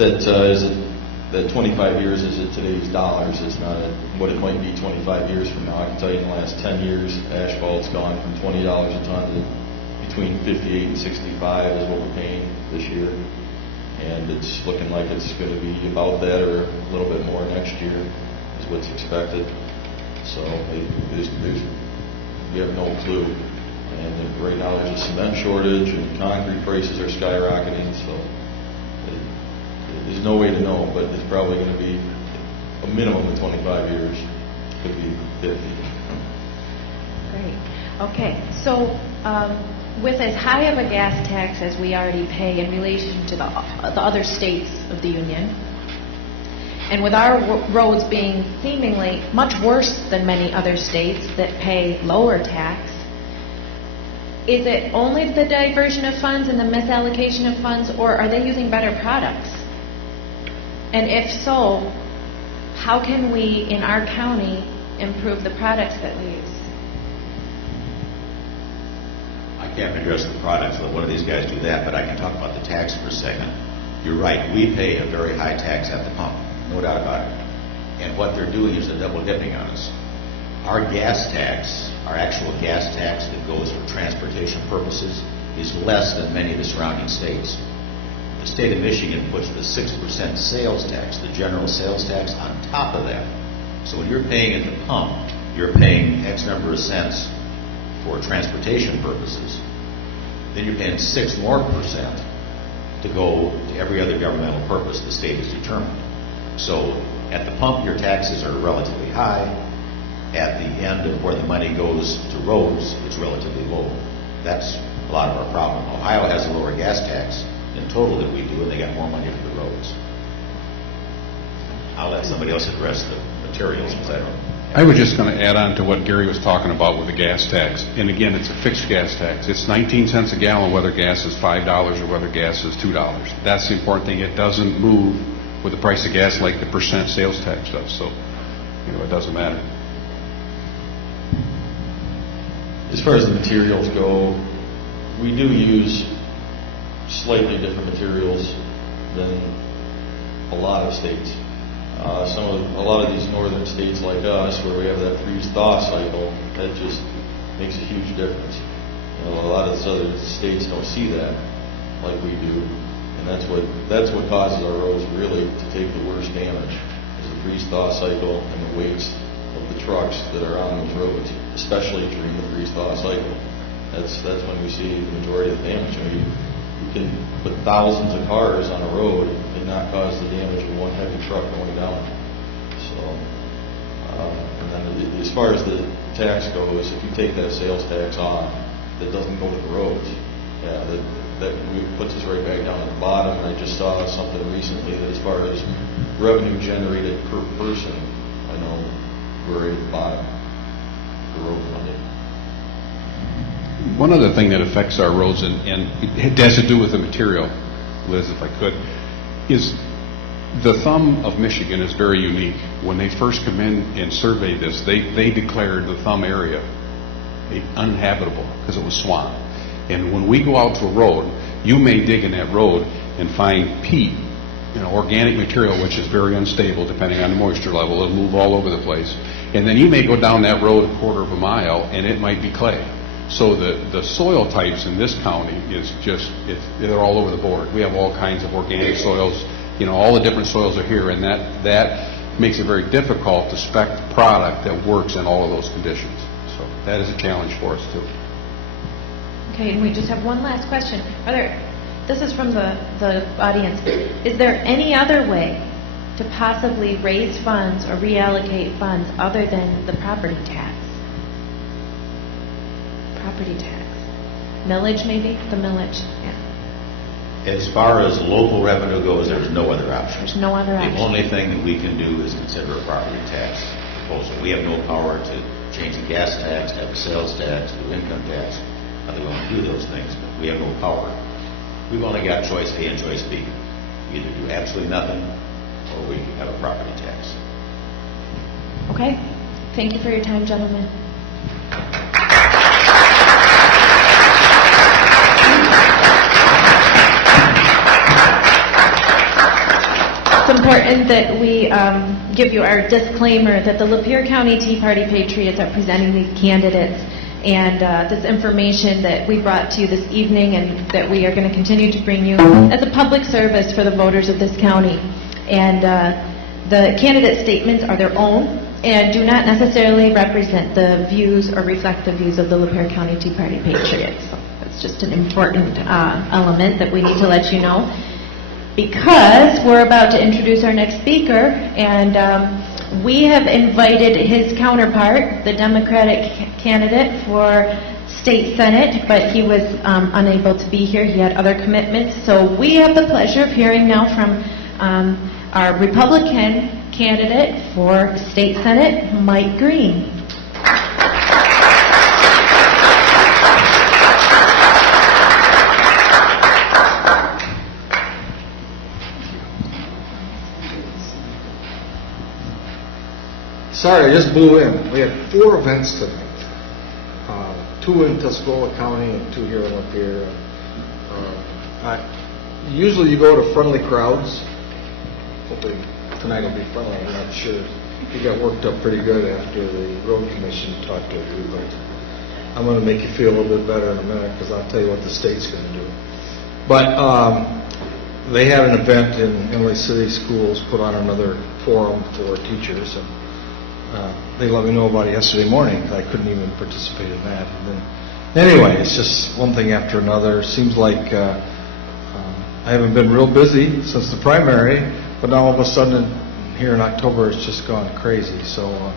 That 25 years is at today's dollars. It's not at what it might be 25 years from now. I can tell you in the last 10 years, asphalt's gone from $20 a ton to between 58 and 65 is what we're paying this year. And it's looking like it's going to be about that or a little bit more next year is what's expected. So we have no clue. And right now there's a cement shortage and concrete prices are skyrocketing, so there's no way to know, but it's probably going to be a minimum of 25 years. Could be 50. Great. Okay. So with as high of a gas tax as we already pay in relation to the other states of the Union, and with our roads being seemingly much worse than many other states that pay lower tax, is it only the diversion of funds and the misallocation of funds, or are they using better products? And if so, how can we, in our county, improve the products that we use? I can't address the products, let one of these guys do that, but I can talk about the tax for a second. You're right, we pay a very high tax at the pump, no doubt about it. And what they're doing is they're double dipping on us. Our gas tax, our actual gas tax that goes for transportation purposes, is less than many of the surrounding states. The state of Michigan puts the 6% sales tax, the general sales tax, on top of that. So when you're paying at the pump, you're paying X number of cents for transportation purposes. Then you're paying 6% more to go to every other governmental purpose the state has determined. So at the pump, your taxes are relatively high. At the end of where the money goes to roads, it's relatively low. That's a lot of our problem. Ohio has a lower gas tax in total than we do, and they got more money for the roads. I'll let somebody else address the materials because I don't. I was just going to add on to what Gary was talking about with the gas tax. And again, it's a fixed gas tax. It's 19 cents a gallon whether gas is $5 or whether gas is $2. That's the important thing. It doesn't move with the price of gas like the percent sales tax does. So, it doesn't matter. As far as the materials go, we do use slightly different materials than a lot of states. A lot of these northern states like us, where we have that freeze-thaw cycle, that just makes a huge difference. A lot of southern states don't see that like we do, and that's what causes our roads really to take the worst damage, is the freeze-thaw cycle and the weights of the trucks that are on those roads, especially during the freeze-thaw cycle. That's when we see the majority of the damage. You can put thousands of cars on a road and not cause the damage of one heavy truck going down it. So, and then as far as the tax goes, if you take that sales tax off, that doesn't go to the roads. Yeah, that puts us right back down at the bottom. And I just saw something recently that as far as revenue generated per person, I know we're right at the bottom for road funding. One other thing that affects our roads, and it has to do with the material, Liz, if I could, is the thumb of Michigan is very unique. When they first come in and surveyed this, they declared the thumb area uninhabitable because it was swamp. And when we go out to a road, you may dig in that road and find peat, organic material, which is very unstable depending on the moisture level. It'll move all over the place. And then you may go down that road a quarter of a mile and it might be clay. So the soil types in this county is they're all over the board. We have all kinds of organic soils. All the different soils are here, and that makes it very difficult to spec the product that works in all of those conditions. So that is a challenge for us too. Okay, and we just have one last question. This is from the audience. Is there any other way to possibly raise funds or reallocate funds other than the property tax? Property tax. Millage, maybe? The millage, yeah. As far as local revenue goes, there's no other option. There's no other option. The only thing that we can do is consider a property tax proposal. We have no power to change the gas tax, to have a sales tax, do income tax. Not that we want to do those things, but we have no power. We've only got choice A and choice B. We either do absolutely nothing or we have a property tax. Okay. Thank you for your time, gentlemen. It's important that we give you our disclaimer that the Lapeer County Tea Party Patriots are presenting these candidates, and this information that we brought to you this evening and that we are going to continue to bring you as a public service for the voters of this county. And the candidate statements are their own and do not necessarily represent the views or reflect the views of the Lapeer County Tea Party Patriots. So that's just an important element that we need to let you know, because we're about to introduce our next speaker, and we have invited his counterpart, the Democratic candidate for State Senate, but he was unable to be here. He had other commitments. So we have the pleasure of hearing now from our Republican candidate for State Senate, Mike Green. Sorry, I just blew in. We had 4 events tonight. 2 in Tuscola County and 2 here in Lapeer. And, usually you go to friendly crowds. Hoping tonight will be friendly. I'm not sure. You got worked up pretty good after the road commission talked to you, but I'm going to make you feel a little bit better in a minute, because I'll tell you what the state's going to do. But they had an event in Emily City Schools, put on another forum for teachers, and they let me know about it yesterday morning. I couldn't even participate in that. And then, anyway, it's just one thing after another. Seems like I haven't been real busy since the primary, but now all of a sudden here in October it's just gone crazy. So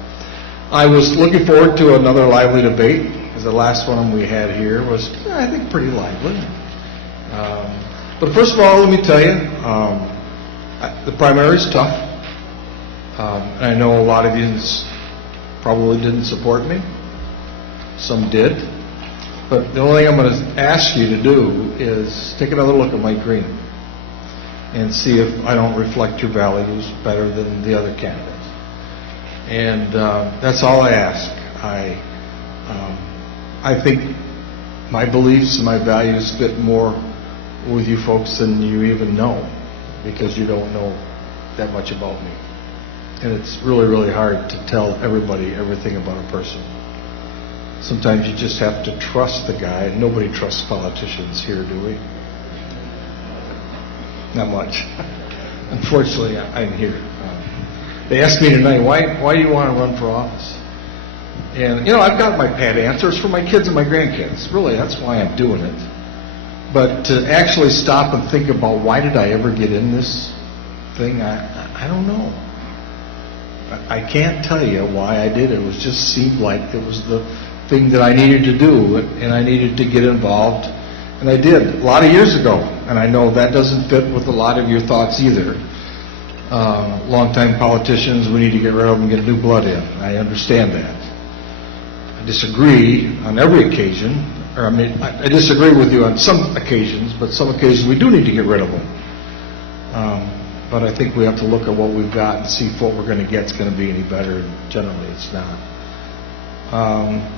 I was looking forward to another lively debate, because the last one we had here was, I think, pretty lively. But first of all, let me tell you, the primary is tough. And I know a lot of you probably didn't support me. Some did. But the only thing I'm going to ask you to do is take another look at Mike Green and see if I don't reflect your values better than the other candidates. And that's all I ask. I think my beliefs and my values fit more with you folks than you even know, because you don't know that much about me. And it's really, really hard to tell everybody everything about a person. Sometimes you just have to trust the guy, and nobody trusts politicians here, do we? Not much. Unfortunately, I'm here. They asked me tonight, why do you want to run for office? And, I've got my pat answers for my kids and my grandkids. Really, that's why I'm doing it. But to actually stop and think about, why did I ever get in this thing, I don't know. I can't tell you why I did it. It just seemed like it was the thing that I needed to do, and I needed to get involved. And I did a lot of years ago, and I know that doesn't fit with a lot of your thoughts either. Longtime politicians, we need to get rid of them and get new blood in. I understand that. I disagree on every occasion. or I disagree with you on some occasions, but some occasions we do need to get rid of them. But I think we have to look at what we've got and see if what we're going to get is going to be any better, and generally it's not.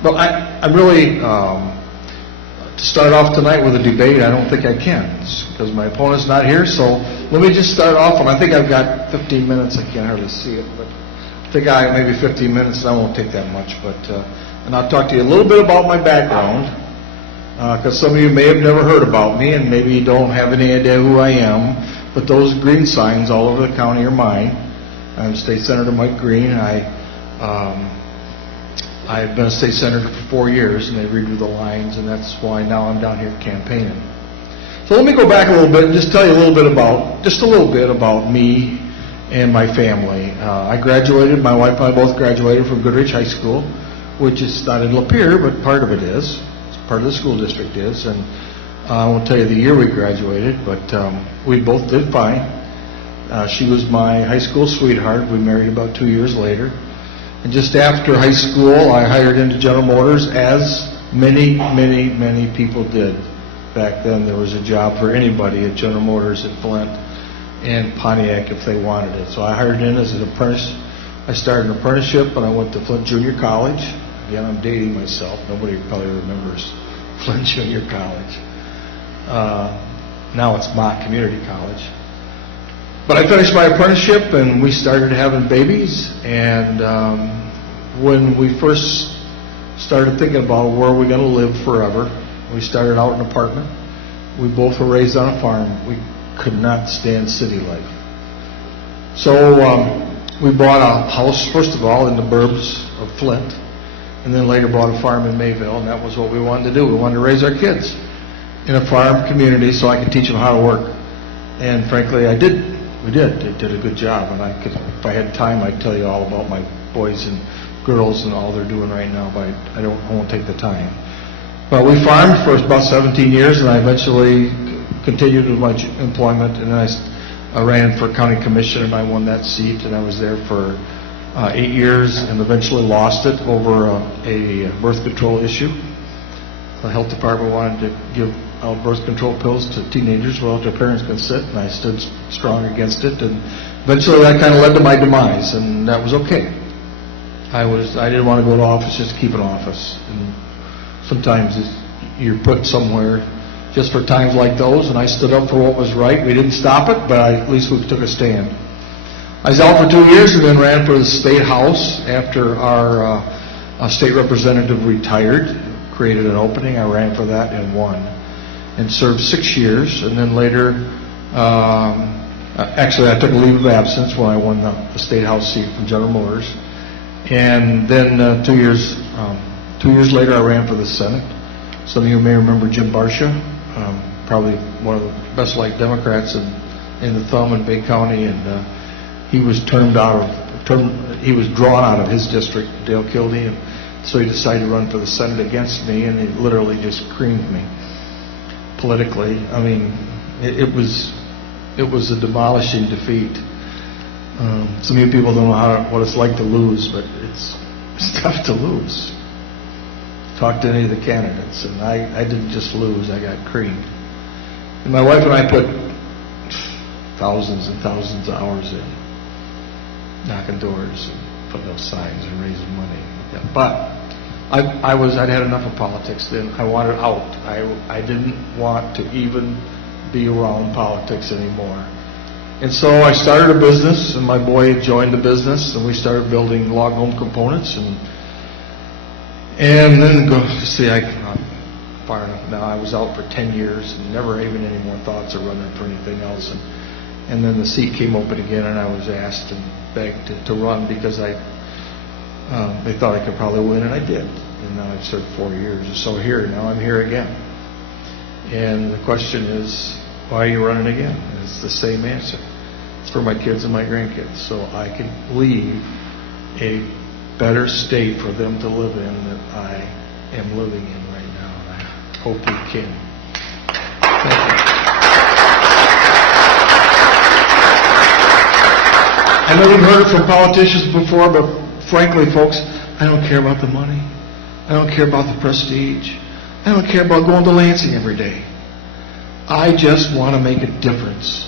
But I'm really, to start off tonight with a debate, I don't think I can, because my opponent's not here, so let me just start off, and I think I've got 15 minutes, I can't hardly see it, but I think I got maybe 15 minutes, and I won't take that much, but, and I'll talk to you a little bit about my background, because some of you may have never heard about me, and maybe you don't have any idea who I am, but those green signs all over the county are mine. I'm State Senator Mike Green. I've been a state senator for 4 years, and they read through the lines, and that's why now I'm down here campaigning. So let me go back a little bit and just tell you a little bit about me and my family. I graduated, my wife and I both graduated from Goodrich High School, which is not in Lapeer, but part of it is. It's part of the school district is, and I won't tell you the year we graduated, but we both did fine. She was my high school sweetheart. We married about 2 years later. And just after high school, I hired into General Motors, as many people did. Back then, there was a job for anybody at General Motors at Flint and Pontiac if they wanted it. So I hired in as an apprentice. I started an apprenticeship, and I went to Flint Junior College. Again, I'm dating myself. Nobody probably remembers Flint Junior College. Now it's Mott Community College. But I finished my apprenticeship, and we started having babies, and when we first started thinking about where we're going to live forever, we started out in an apartment. We both were raised on a farm. We could not stand city life. So we bought a house, first of all, in the burbs of Flint, and then later bought a farm in Mayville, and that was what we wanted to do. We wanted to raise our kids in a farm community so I could teach them how to work. And frankly, I did. We did a good job, and if I had time, I'd tell you all about my boys and girls and all they're doing right now, but I won't take the time. But we farmed for about 17 years, and I eventually continued with my employment, and then I ran for county commissioner, and I won that seat, and I was there for 8 years, and eventually lost it over a birth control issue. The health department wanted to give out birth control pills to teenagers without their parents' consent, and I stood strong against it, and eventually that kind of led to my demise, and that was okay. I didn't want to go to office just to keep an office, and sometimes you're put somewhere just for times like those, and I stood up for what was right. We didn't stop it, but at least we took a stand. I was out for 2 years and then ran for the state house after our state representative retired, created an opening. I ran for that and won, and served 6 years, and then later, actually I took a leave of absence when I won the state house seat from General Motors, and then 2 years later I ran for the Senate. Some of you may remember Jim Barsha, probably one of the best liked Democrats in the Thumb in Bay County, and he was drawn out of his district, Dale Kildee, and so he decided to run for the Senate against me, and he literally just creamed me politically. I mean, it was a demolishing defeat. Some of you people don't know what it's like to lose, but it's tough to lose. Talk to any of the candidates, and I didn't just lose, I got creamed. And my wife and I put thousands and thousands of hours in, knocking doors and putting those signs and raising money. But I'd had enough of politics then. I wanted out. I didn't want to even be around politics anymore. And so I started a business, and my boy joined the business, and we started building log home components, and then I'm far enough now. I was out for 10 years and never even any more thoughts of running for anything else, and then the seat came open again, and I was asked and begged to run because they thought I could probably win, and I did. And now I've served 4 years, and so now I'm here again. And the question is, why are you running again? And it's the same answer. It's for my kids and my grandkids, so I could leave a better state for them to live in that I am living in right now, and I hope we can. Thank you. I know you've heard it from politicians before, but frankly, folks, I don't care about the money. I don't care about the prestige. I don't care about going to Lansing every day. I just want to make a difference.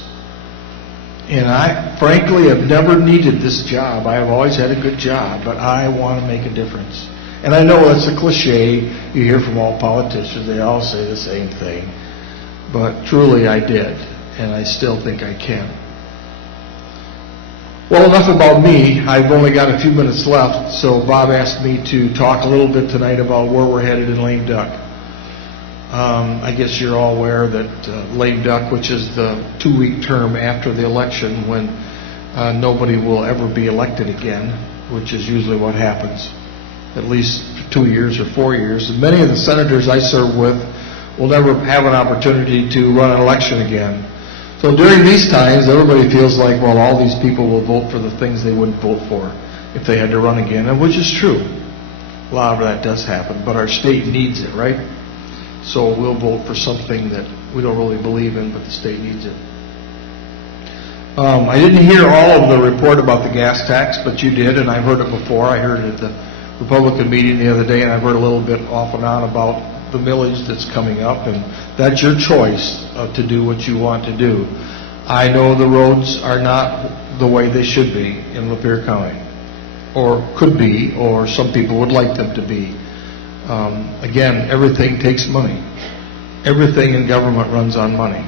And I, frankly, have never needed this job. I have always had a good job, but I want to make a difference. And I know that's a cliche you hear from all politicians. They all say the same thing. But truly I did, and I still think I can. Well, enough about me. I've only got a few minutes left, so Bob asked me to talk a little bit tonight about where we're headed in lame duck. I guess you're all aware that lame duck, which is the 2-week term after the election when nobody will ever be elected again, which is usually what happens, at least for 2 years or 4 years. And many of the senators I serve with will never have an opportunity to run an election again. So during these times, everybody feels like, well, all these people will vote for the things they wouldn't vote for if they had to run again, and which is true. A lot of that does happen, but our state needs it, right? So we'll vote for something that we don't really believe in, but the state needs it. I didn't hear all of the report about the gas tax, but you did, and I've heard it before. I heard it at the Republican meeting the other day, and I've heard a little bit off and on about the millage that's coming up, and that's your choice to do what you want to do. I know the roads are not the way they should be in Lapeer County, or could be, or some people would like them to be. Again, everything takes money. Everything in government runs on money,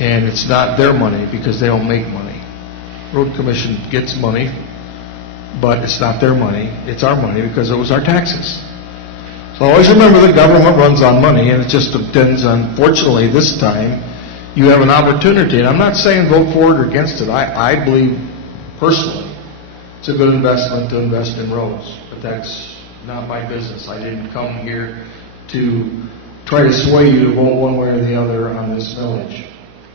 and it's not their money because they don't make money. Road Commission gets money, but it's not their money. It's our money because it was our taxes. So always remember the government runs on money, and it just depends on, fortunately this time, you have an opportunity. And I'm not saying vote for it or against it. I believe, personally, it's a good investment to invest in roads. But that's not my business. I didn't come here to try to sway you to vote one way or the other on this millage.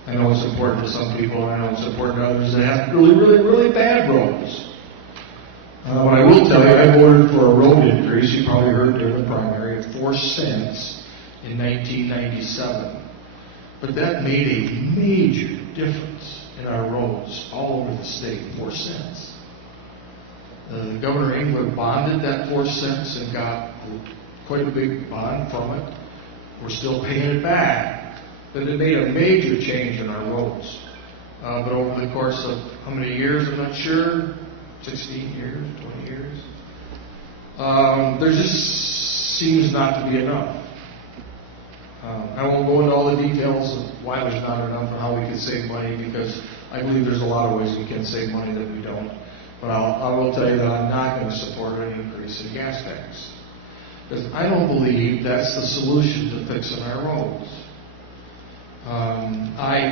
I know it's important to some people, and I know it's important to others that have really, really, really bad roads. But I will tell you, I voted for a road increase, you probably heard during the primary, of 4 cents in 1997. But that made a major difference in our roads all over the state, 4 cents. Governor Engler bonded that 4 cents and got quite a big bond from it. We're still paying it back, but it made a major change in our roads. But over the course of how many years, I'm not sure, 16 years, 20 years. There just seems not to be enough. I won't go into all the details of why there's not enough and how we can save money, because I believe there's a lot of ways we can save money that we don't. But I will tell you that I'm not going to support an increase in gas tax, because I don't believe that's the solution to fixing our roads. I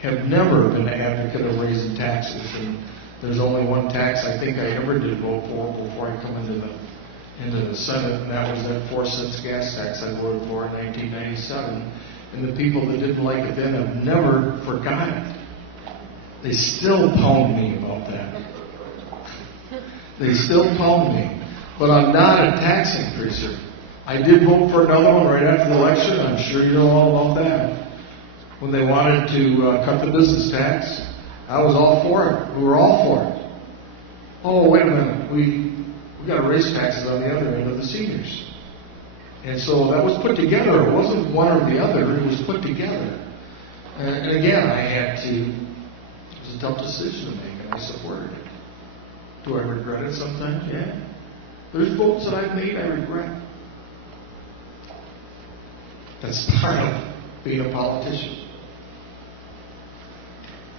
have never been an advocate of raising taxes, and there's only one tax I think I ever did vote for before I come into the Senate, and that was that 4 cents gas tax I voted for in 1997. And the people that didn't like it then have never forgot it. They still pound me about that. They still pound me. But I'm not a tax increaser. I did vote for another one right after the election, and I'm sure you know all about that. When they wanted to cut the business tax, I was all for it. We were all for it. Oh, wait a minute. We got to raise taxes on the other end of the seniors. And so that was put together. It wasn't one or the other. It was put together. And again, it was a tough decision to make, and I supported it. Do I regret it sometimes? Yeah. There's votes that I've made I regret. That's part of being a politician.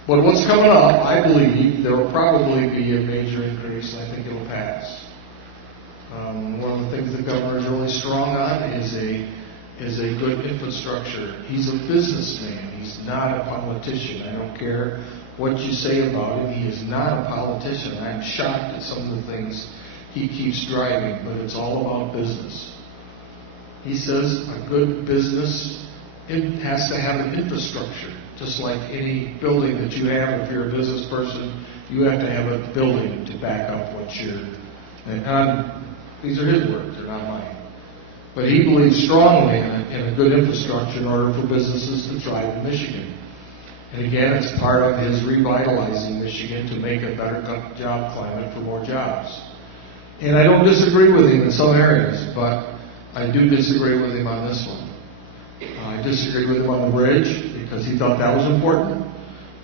But what's coming up, I believe there will probably be a major increase, and I think it'll pass. One of the things the governor is really strong on is a good infrastructure. He's a businessman. He's not a politician. I don't care what you say about him. He is not a politician. I'm shocked at some of the things he keeps driving, but it's all about business. He says a good business has to have an infrastructure. Just like any building that you have, if you're a business person, you have to have a building to back up what you're... And these are his words, they're not mine. But he believes strongly in a good infrastructure in order for businesses to thrive in Michigan. And again, it's part of his revitalizing Michigan to make a better job climate for more jobs. And I don't disagree with him in some areas, but I do disagree with him on this one. I disagreed with him on the bridge because he thought that was important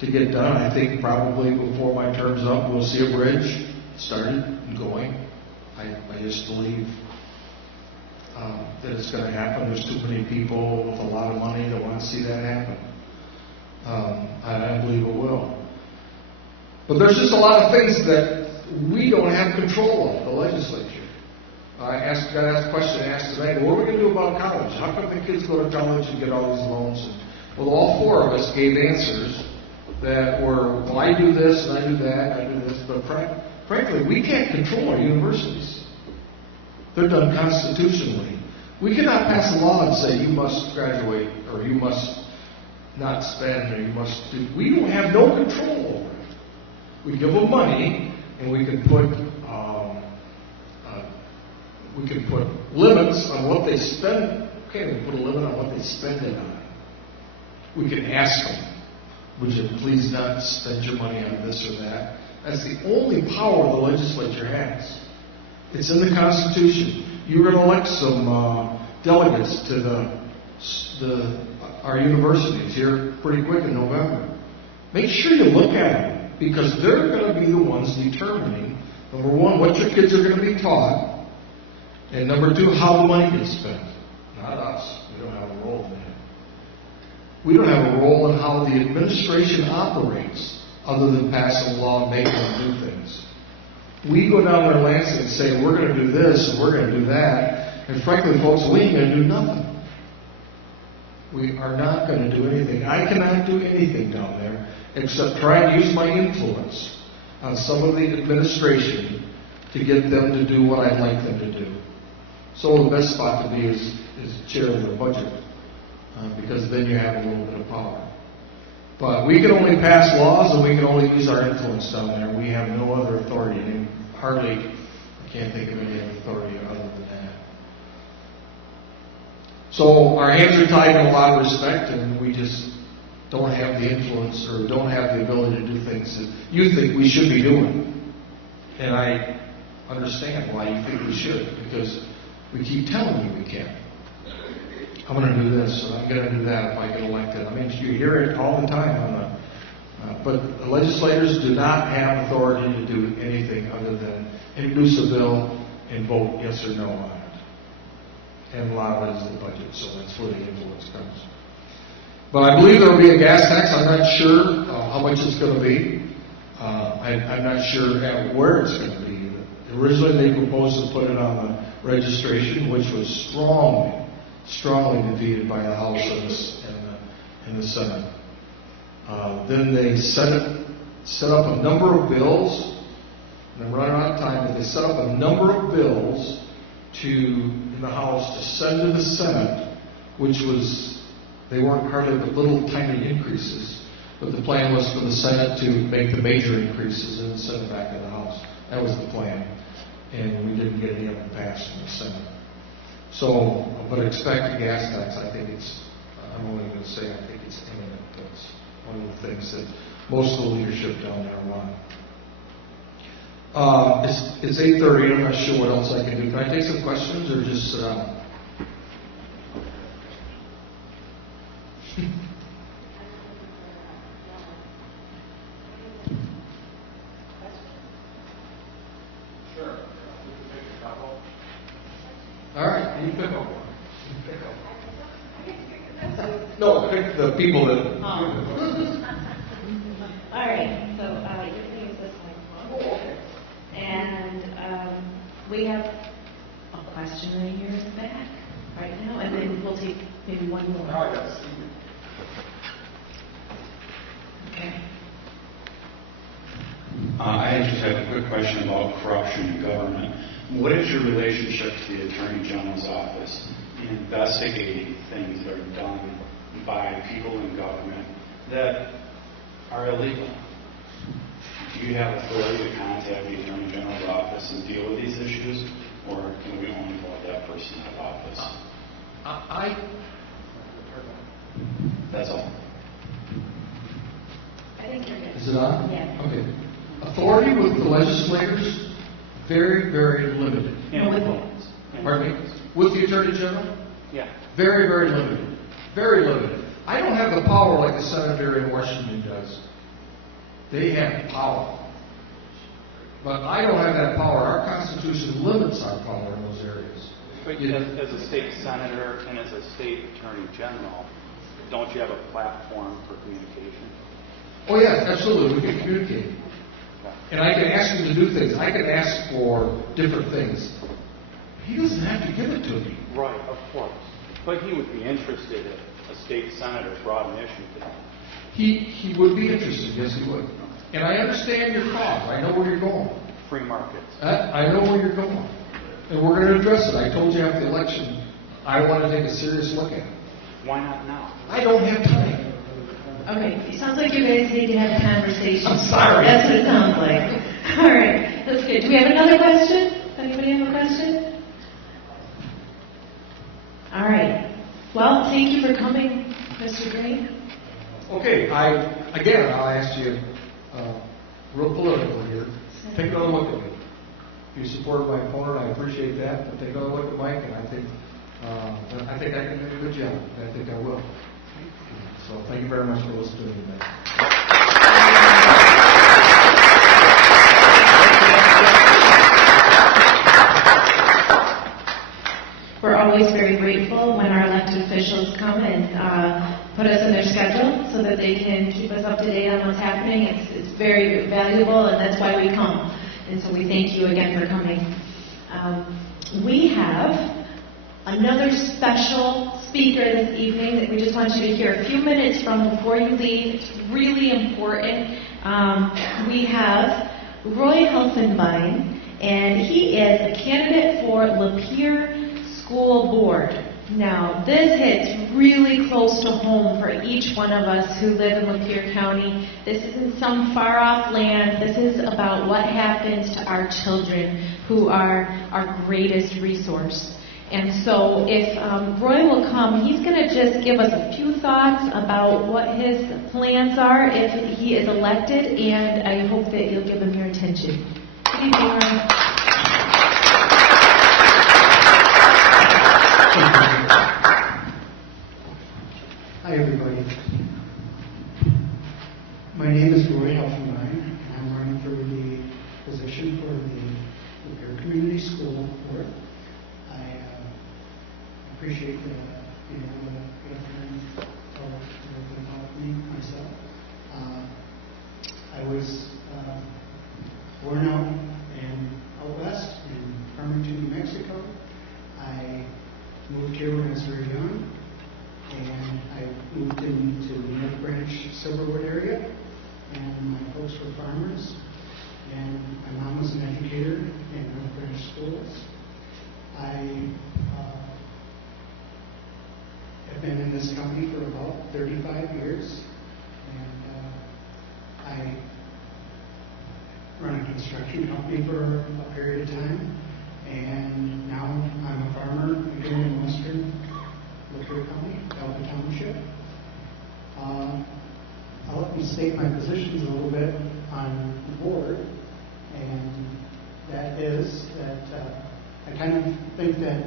to get done. I think probably before my term's up, we'll see a bridge started and going. I just believe that it's going to happen. There's too many people with a lot of money that want to see that happen. I believe it will. But there's just a lot of things that we don't have control of, the legislature. Got asked a question asked tonight, well, what are we going to do about college? How come the kids go to college and get all these loans? And well, all four of us gave answers that were, well, I do this and I do that and I do this. But frankly, we can't control our universities. They're done constitutionally. We cannot pass a law and say you must graduate or you must not spend or you must do. We don't have no control over it. We give them money and we can put limits on what they spend. We can't even put a limit on what they spend it on. We can ask them, would you please not spend your money on this or that? That's the only power the legislature has. It's in the Constitution. You're going to elect some delegates to our universities here pretty quick in November. Make sure you look at them because they're going to be the ones determining, number one, what your kids are going to be taught, and number two, how the money gets spent. Not us. We don't have a role in that. We don't have a role in how the administration operates other than passing a law and making them do things. We go down there in Lansing saying we're going to do this and we're going to do that, and frankly, folks, we ain't going to do nothing. We are not going to do anything. I cannot do anything down there except try and use my influence on some of the administration to get them to do what I'd like them to do. So the best spot to be is chair of their budget, because then you have a little bit of power. But we can only pass laws and we can only use our influence down there. We have no other authority. I can't think of any other authority other than that. So our hands are tied in a lot of respect, and we just don't have the influence or don't have the ability to do things that you think we should be doing. And I understand why you think we should, because we keep telling you we can. I'm going to do this and I'm going to do that if I get elected. I mean, you hear it all the time on the. But the legislators do not have authority to do anything other than introduce a bill and vote yes or no on it. And a lot of it is the budget, so that's where the influence comes. But I believe there will be a gas tax. I'm not sure how much it's going to be. I'm not sure at where it's going to be. Originally, they proposed to put it on the registration, which was strongly defeated by the House and the Senate. Then they set up a number of bills, and I'm running out of time, but they set up a number of bills in the House to send to the Senate, which was, they weren't hardly but little tiny increases, but the plan was for the Senate to make the major increases and then send it back to the House. That was the plan, and we didn't get any of them passed in the Senate. So, but expect a gas tax. I'm only going to say I think it's imminent. That's one of the things that most of the leadership down there want. It's 8:30, and I'm not sure what else I can do. Can I take some questions or just sit down? All right, you pick them. No, pick the people that give the questions. All right, so you're going to use this microphone. Oh, okay. And we have a question right here in the back right now, and then we'll take maybe one more. Okay. I just have a quick question about corruption in government. What is your relationship to the Attorney General's office in investigating things that are done by people in government that are illegal? Do you have authority to contact the Attorney General's office and deal with these issues, or can we only vote that person out of office? That's all. I think you're good. Is it on? Yeah. Okay. Authority with the legislators, very, very limited. No, with... Pardon me? with the Attorney General? Very, very limited. Very limited. I don't have the power like a senator in Washington does. They have power. But I don't have that power. Our Constitution limits our power in those areas. Oh, yes, absolutely. We can communicate. And I can ask him to do things. I can ask for different things. He doesn't have to give it to me. He would be interested. Yes, he would. And I understand your cause. I know where you're going. I know where you're going. And we're going to address it. I told you after the election, I want to take a serious look at it. I don't have time. Okay, it sounds like you guys need to have a conversation. I'm sorry. That's what it sounds like. All right, that's good. Do we have another question? Does anybody have a question? All right. Well, thank you for coming, Mr. Green. Okay, I'll ask you, real political here. Take another look at me. If you supported my opponent, I appreciate that. But take another look at Mike, and I think I can do a good job. And I think I will. So thank you very much for listening to me tonight. Thank you, Senator. Thank you. We're always very grateful when our elected officials come and put us in their schedule so that they can keep us up to date on what's happening. It's very valuable, and that's why we come. And so we thank you again for coming. We have another special speaker this evening that we just want you to hear a few minutes from before you leave. It's really important. We have Roy Helfenbein, and he is a candidate for Lapeer School Board. Now, this hits really close to home for each one of us who live in Lapeer County. This isn't some far-off land. This is about what happens to our children, who are our greatest resource. And so if Roy will come, he's going to just give us a few thoughts about what his plans are if he is elected, and I hope that you'll give him your attention. Good evening, Roy. Thank you, Liz. Hi, everybody. My name is Roy Helfenbein, and I'm running for the position for the Lapeer Community School Board. I appreciate being able to get up here and tell a little bit about me, myself. I was born out west in Farmington, New Mexico. I moved here when I was very young, and I moved into the North Branch, Silverwood area, and my folks were farmers, and my mom was an educator in North Branch schools. I have been in this county for about 35 years, and I run a construction company for a period of time. And now I'm a farmer again in western Lapeer County, Elba Township. I'll let me state my positions a little bit on the board, and that is that I kind of think that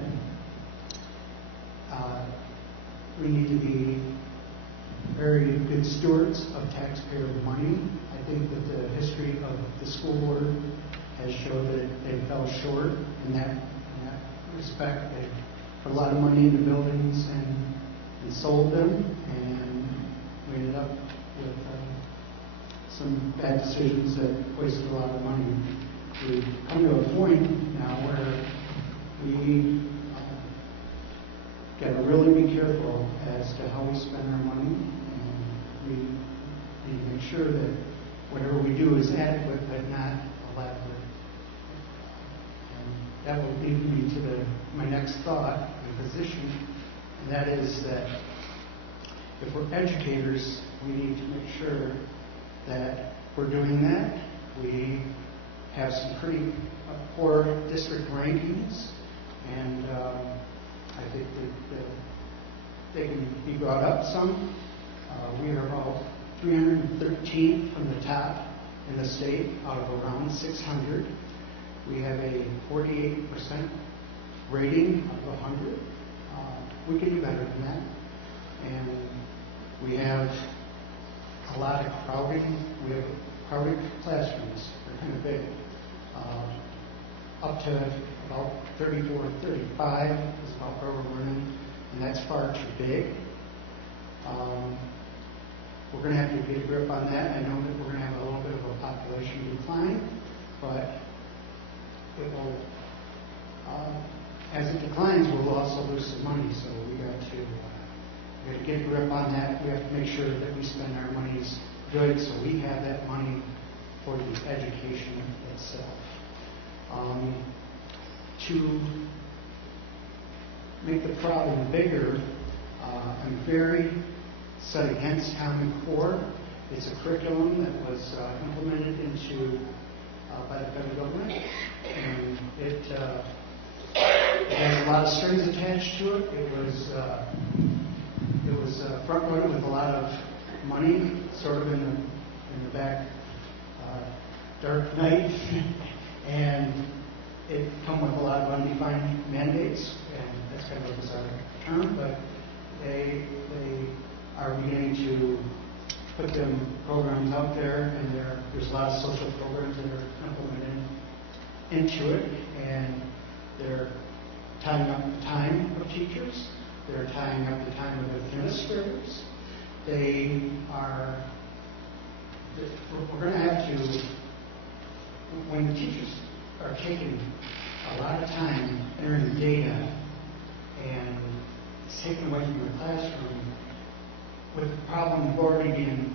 we need to be very good stewards of taxpayer money. I think that the history of the school board has showed that they fell short in that respect. They've put a lot of money into buildings and sold them, and we ended up with some bad decisions that wasted a lot of money. We've come to a point now where we got to really be careful as to how we spend our money, and we need to make sure that whatever we do is adequate but not elaborate. And that will lead me to my next thought and position, and that is that if we're educators, we need to make sure that we're doing that. We have some pretty poor district rankings, and I think that they can be brought up some. We are about 313th from the top in the state out of around 600. We have a 48% rating out of 100. We can do better than that. And we have a lot of crowding. We have crowded classrooms. They're kind of big. Up to about 34, 35 is about where we're running, and that's far too big. We're going to have to get a grip on that. I know that we're going to have a little bit of a population decline, but it will, as it declines, we'll also lose some money. So we got to get a grip on that. We have to make sure that we spend our monies good, so we have that money for the education itself. To make the problem bigger, I'm very set against Common Core. It's a curriculum that was implemented into by the federal government, and it has a lot of strings attached to it. It was front loaded with a lot of money, sort of in the back dark night, and it come with a lot of undefined mandates, and that's kind of a bizarre term, but they are beginning to put them programs out there, and there's a lot of social programs that are implemented into it, and they're tying up the time of teachers, they're tying up the time of administrators. We're going to have to, when the teachers are taking a lot of time entering data and it's taken away from the classroom, with the problem already being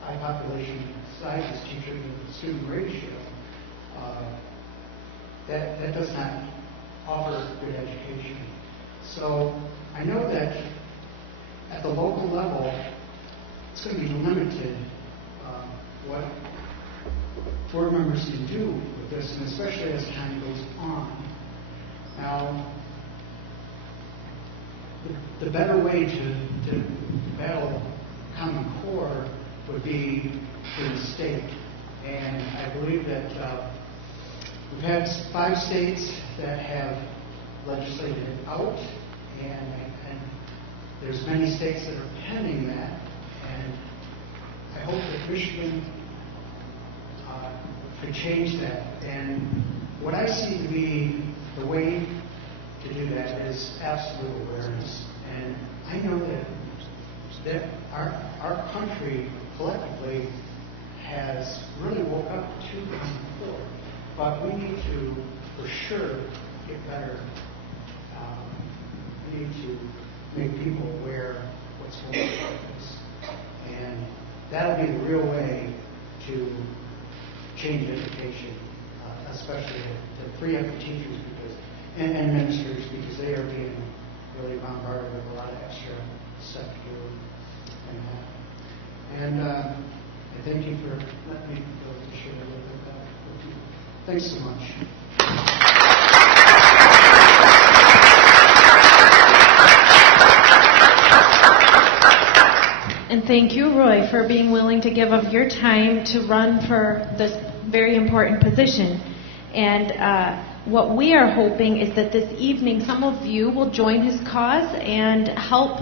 high population sizes, teacher to student ratio, that does not offer good education. So I know that at the local level, it's going to be limited what board members can do with this, and especially as time goes on. Now, the better way to battle Common Core would be through the state, and I believe that we've had 5 states that have legislated it out, and there's many states that are pending that, and I hope that Michigan could change that. And what I see to be the way to do that is absolute awareness. And I know that our country collectively has really woke up to Common Core, but we need to, for sure, get better. We need to make people aware what's going on with this, and that'll be the real way to change education, especially to free up the teachers and administrators, because they are being really bombarded with a lot of extra stuff to do and that. And I thank you for letting me be able to share a little bit of that with you. Thanks so much. And thank you, Roy, for being willing to give of your time to run for this very important position. And what we are hoping is that this evening some of you will join his cause and help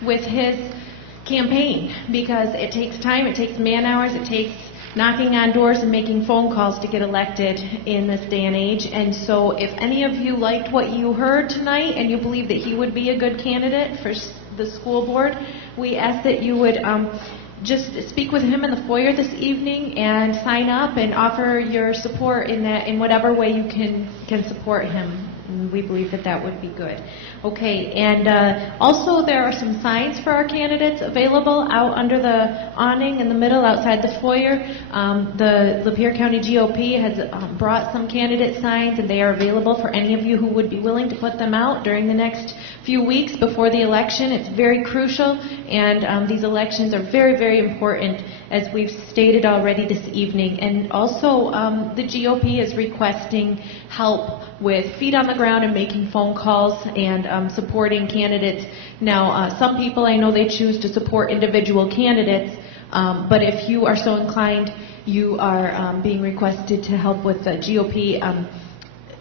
with his campaign, because it takes time, it takes man hours, it takes knocking on doors and making phone calls to get elected in this day and age. And so if any of you liked what you heard tonight and you believe that he would be a good candidate for the school board, we ask that you would just speak with him in the foyer this evening and sign up and offer your support in whatever way you can support him. And we believe that would be good. Okay, and also there are some signs for our candidates available out under the awning in the middle outside the foyer. The Lapeer County GOP has brought some candidate signs, and they are available for any of you who would be willing to put them out during the next few weeks before the election. It's very crucial, and these elections are very, very important, as we've stated already this evening. And also, the GOP is requesting help with feet on the ground and making phone calls and supporting candidates. Now, some people, I know they choose to support individual candidates, but if you are so inclined, you are being requested to help with the GOP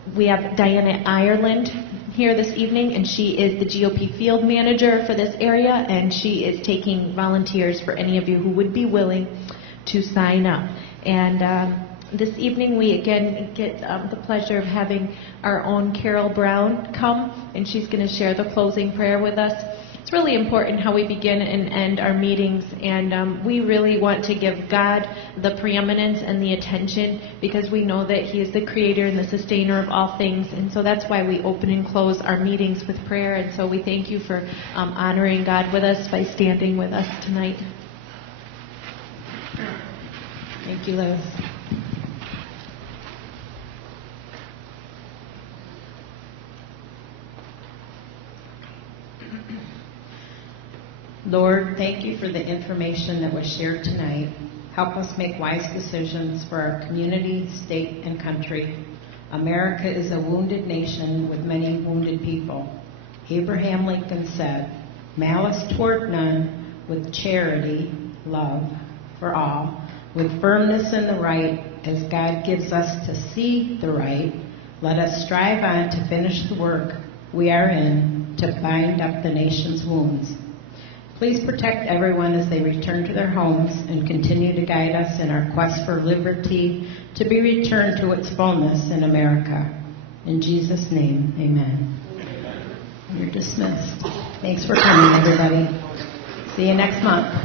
We have Diana Ireland here this evening, and she is the GOP field manager for this area, and she is taking volunteers for any of you who would be willing to sign up. And this evening we again get the pleasure of having our own Carol Brown come, and she's going to share the closing prayer with us. It's really important how we begin and end our meetings, and we really want to give God the preeminence and the attention because we know that He is the creator and the sustainer of all things, and so that's why we open and close our meetings with prayer. And so we thank you for honoring God with us by standing with us tonight. Thank you, Liz. Lord, thank you for the information that was shared tonight. Help us make wise decisions for our community, state, and country. America is a wounded nation with many wounded people. Abraham Lincoln said, "Malice toward none, with charity, love for all, with firmness in the right, as God gives us to see the right, let us strive on to finish the work we are in, to bind up the nation's wounds." Please protect everyone as they return to their homes and continue to guide us in our quest for liberty to be returned to its fullness in America. In Jesus' name, amen. You're dismissed. Thanks for coming, everybody. See you next month.